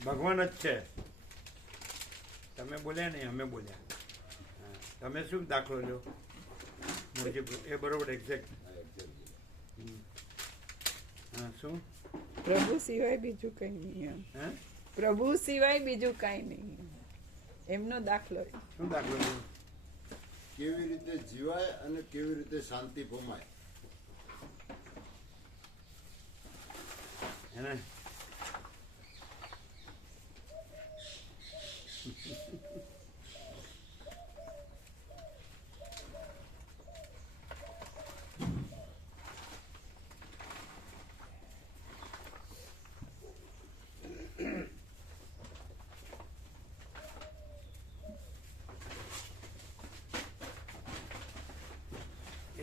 ભગવાન જ છે. તમે બોલ્યા નહીં, અમે બોલ્યા. હા. તમે શું દાખલો લ્યો? મૂળજી પ્રભુ એ બરોબર એક્ઝેક્ટ. હા શું? પ્રભુ સિવાય બીજું કઈ નહીં એમ. હે પ્રભુ સિવાય બીજું કઈ નહીં એમનો દાખલો. શું દાખલો લ્યો? કેવી રીતે જીવાય અને કેવી રીતે શાંતિ ભમાય. એને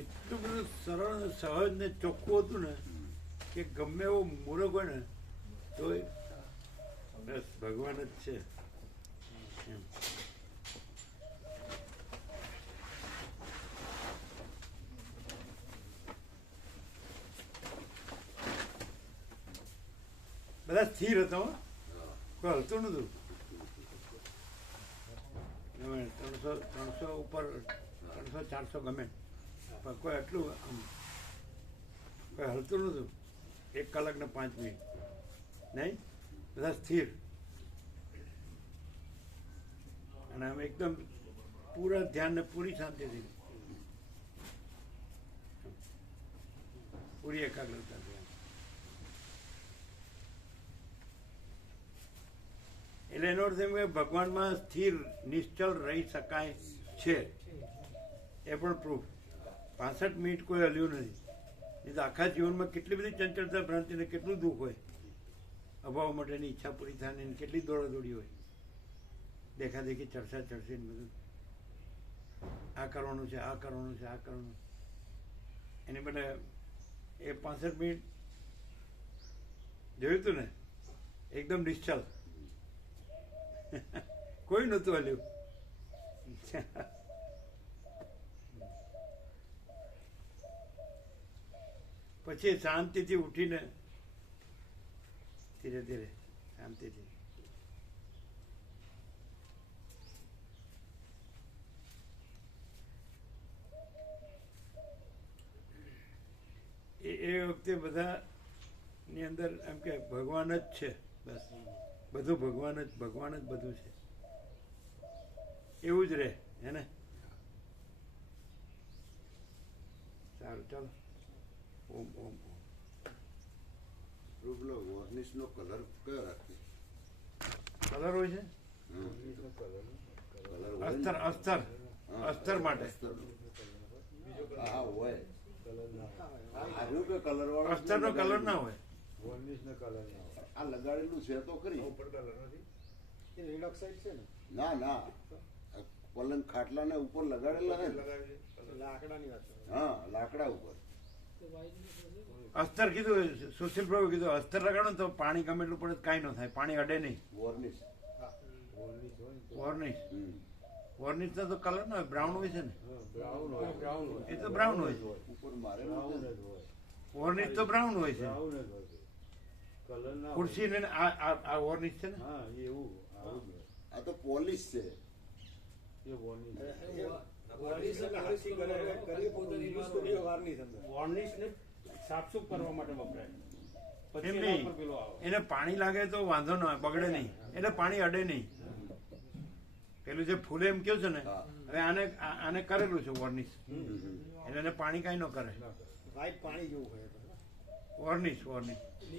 એટલું બધું સરળ ને સહજ ને ચોખ્ખું હતું ને કે ગમે એવો મૂર્ખ હોય ને તો બસ ભગવાન જ છે એમ. બધા સ્થિર હતા હો. કોઈ હલતું નતું. 300 ઉપર 300-400 ગમે પણ કોઈ એટલું આમ કોઈ હલતું નતું. 1 કલાક ને 5 મિનિટ નહીં, બધા સ્થિર. અને આમ એકદમ પૂરા ધ્યાન ને પૂરી શાંતિથી, પૂરી એકાગ્રતા. એટલે એનો અર્થ એમ કે ભગવાનમાં સ્થિર નિશ્ચલ રહી શકાય છે. એ પણ પ્રૂફ. 65 મિનિટ કોઈ હલ્યું નથી. નહીં તો આખા જીવનમાં કેટલી બધી ચંચળતા ભ્રાંતિ ને કેટલું દુઃખ હોય, અભાવ માટેની ઈચ્છા પૂરી થવાની ને કેટલી દોડાદોડી હોય, દેખાદેખી ચર્ચા ચર્ચી ને બધું. આ કરવાનું છે, આ કરવાનું છે, આ કરવાનું. એની માટે એ 65 મિનિટ જોયું હતું ને, એકદમ નિશ્ચલ. કોઈ નહોતું હલ્યું. પછી શાંતિથી ઉઠીને ધીરે ધીરે શાંતિથી એ વખતે બધાની અંદર એમ કે ભગવાન જ છે. બસ બધું ભગવાન જ બધું છે એવું જ રહે. હે ને? સારું ચાલો. ઓમ ઓમ ઓમ. પેલો વોર્નિશ નો કલર કયો રાખીએ? કલર હોય છે અસ્તર અસ્તર અસ્તર માટે. હા હોય. આવ્યું કે કલર વાળો અસ્તર નો કલર ના હોય. આ લગાડેલું છે તો ખરી. ના ના, પલંગ ખાટલા ને ઉપર લગાડેલા છે. લાકડાની વાત. હા, લાકડા ઉપર. અસ્તર કીધું, સુશીલ પ્રભુ કીધું અસ્તર લગાડો ને તો પાણી ગમે એટલું પડે કાંઈ ન થાય, પાણી અડે નહીં. વોર્નિશ. વોર્નિશ હમ. વોર્નિશ તો કલર ન હોય, બ્રાઉન હોય છે ને, બ્રાઉન હોય, બ્રાઉન હોય. એ તો બ્રાઉન હોય છે. ઉપર મારેલું બ્રાઉન છે જ ને. હોય. વોર્નિશ તો બ્રાઉન હોય છે. બ્રાઉન જ હોય છે. કલર ના ખુરશી ને આ વોર્નિશ છે ને. હોય. હા, એવું આવું જ હોય. આ તો પોલિશ છે. એ વોર્નિશ. વોર્નિશ ને સાફસૂફ કરવા માટે વપરાય. પછી એમ એના નહીં. ઉપર પેલો આવે. એને પાણી લાગે તો વાંધો ન હોય, બગડે નહીં, એટલે પાણી અડે નહીં. પેલું જે ફૂલે એમ કેવું છે ને, હા. હવે આને કરેલું છે વોર્નિશ, એટલે એને પાણી કાંઈ ન કરે. વોર્નિશ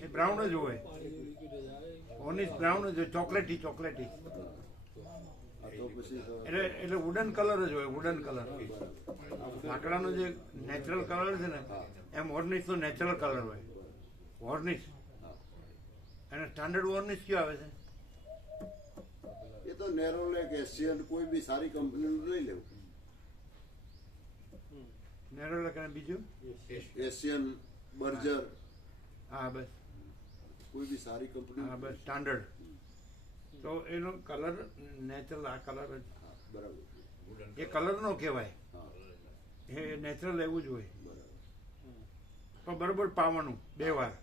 એ બ્રાઉન જ હોય. વોર્નિશ બ્રાઉન જ હોય, ચોકલેટી. આ તો પછી તો એટલે વુડન કલર જ હોય, વુડન કલર. લાકડાનો જે નેચરલ કલર છે ને, એમ વોર્નિશ નો નેચરલ કલર હોય. વોર્નિશ અને સ્ટાન્ડર્ડ વોર્નિશ કયો આવે છે? એ તો નેરોલેક, એશિયન, કોઈ બી સારી કંપનીનું લઈ લેવું. નેરોલેક અને બીજું એશિયન, બર્જર, હા બસ, કોઈ બી સારી કંપની. હા બસ સ્ટાન્ડર્ડ. તો એનો કલર નેચરલ, આ કલર જ, હા, બરાબર. એ કલર નો કહેવાય, હા, એ નેચરલ એવું જ હોય. બરાબર. પણ બરોબર પાવાનું 2 વાર,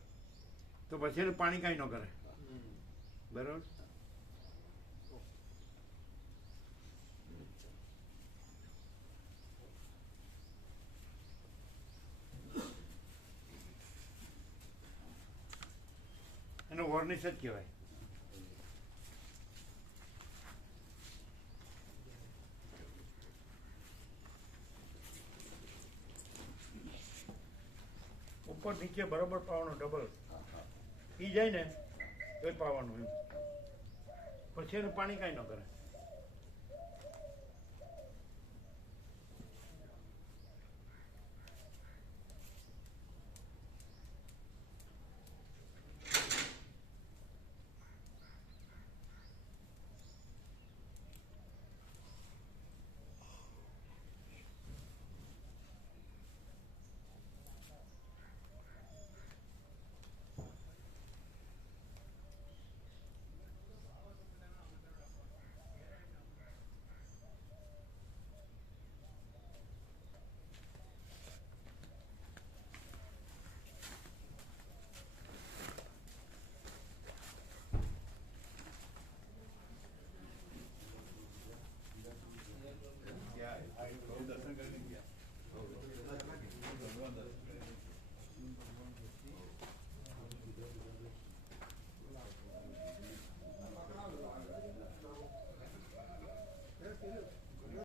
તો પછી એને પાણી કાંઈ ન કરે. બરોબર. એનો વોર્નિશ જ કહેવાય. ઉપર નીચે બરોબર પાવાનું, ડબલ ઈ જાય ને તો પાવાનું એમ, પછી એનું પાણી કાંઈ ન કરે.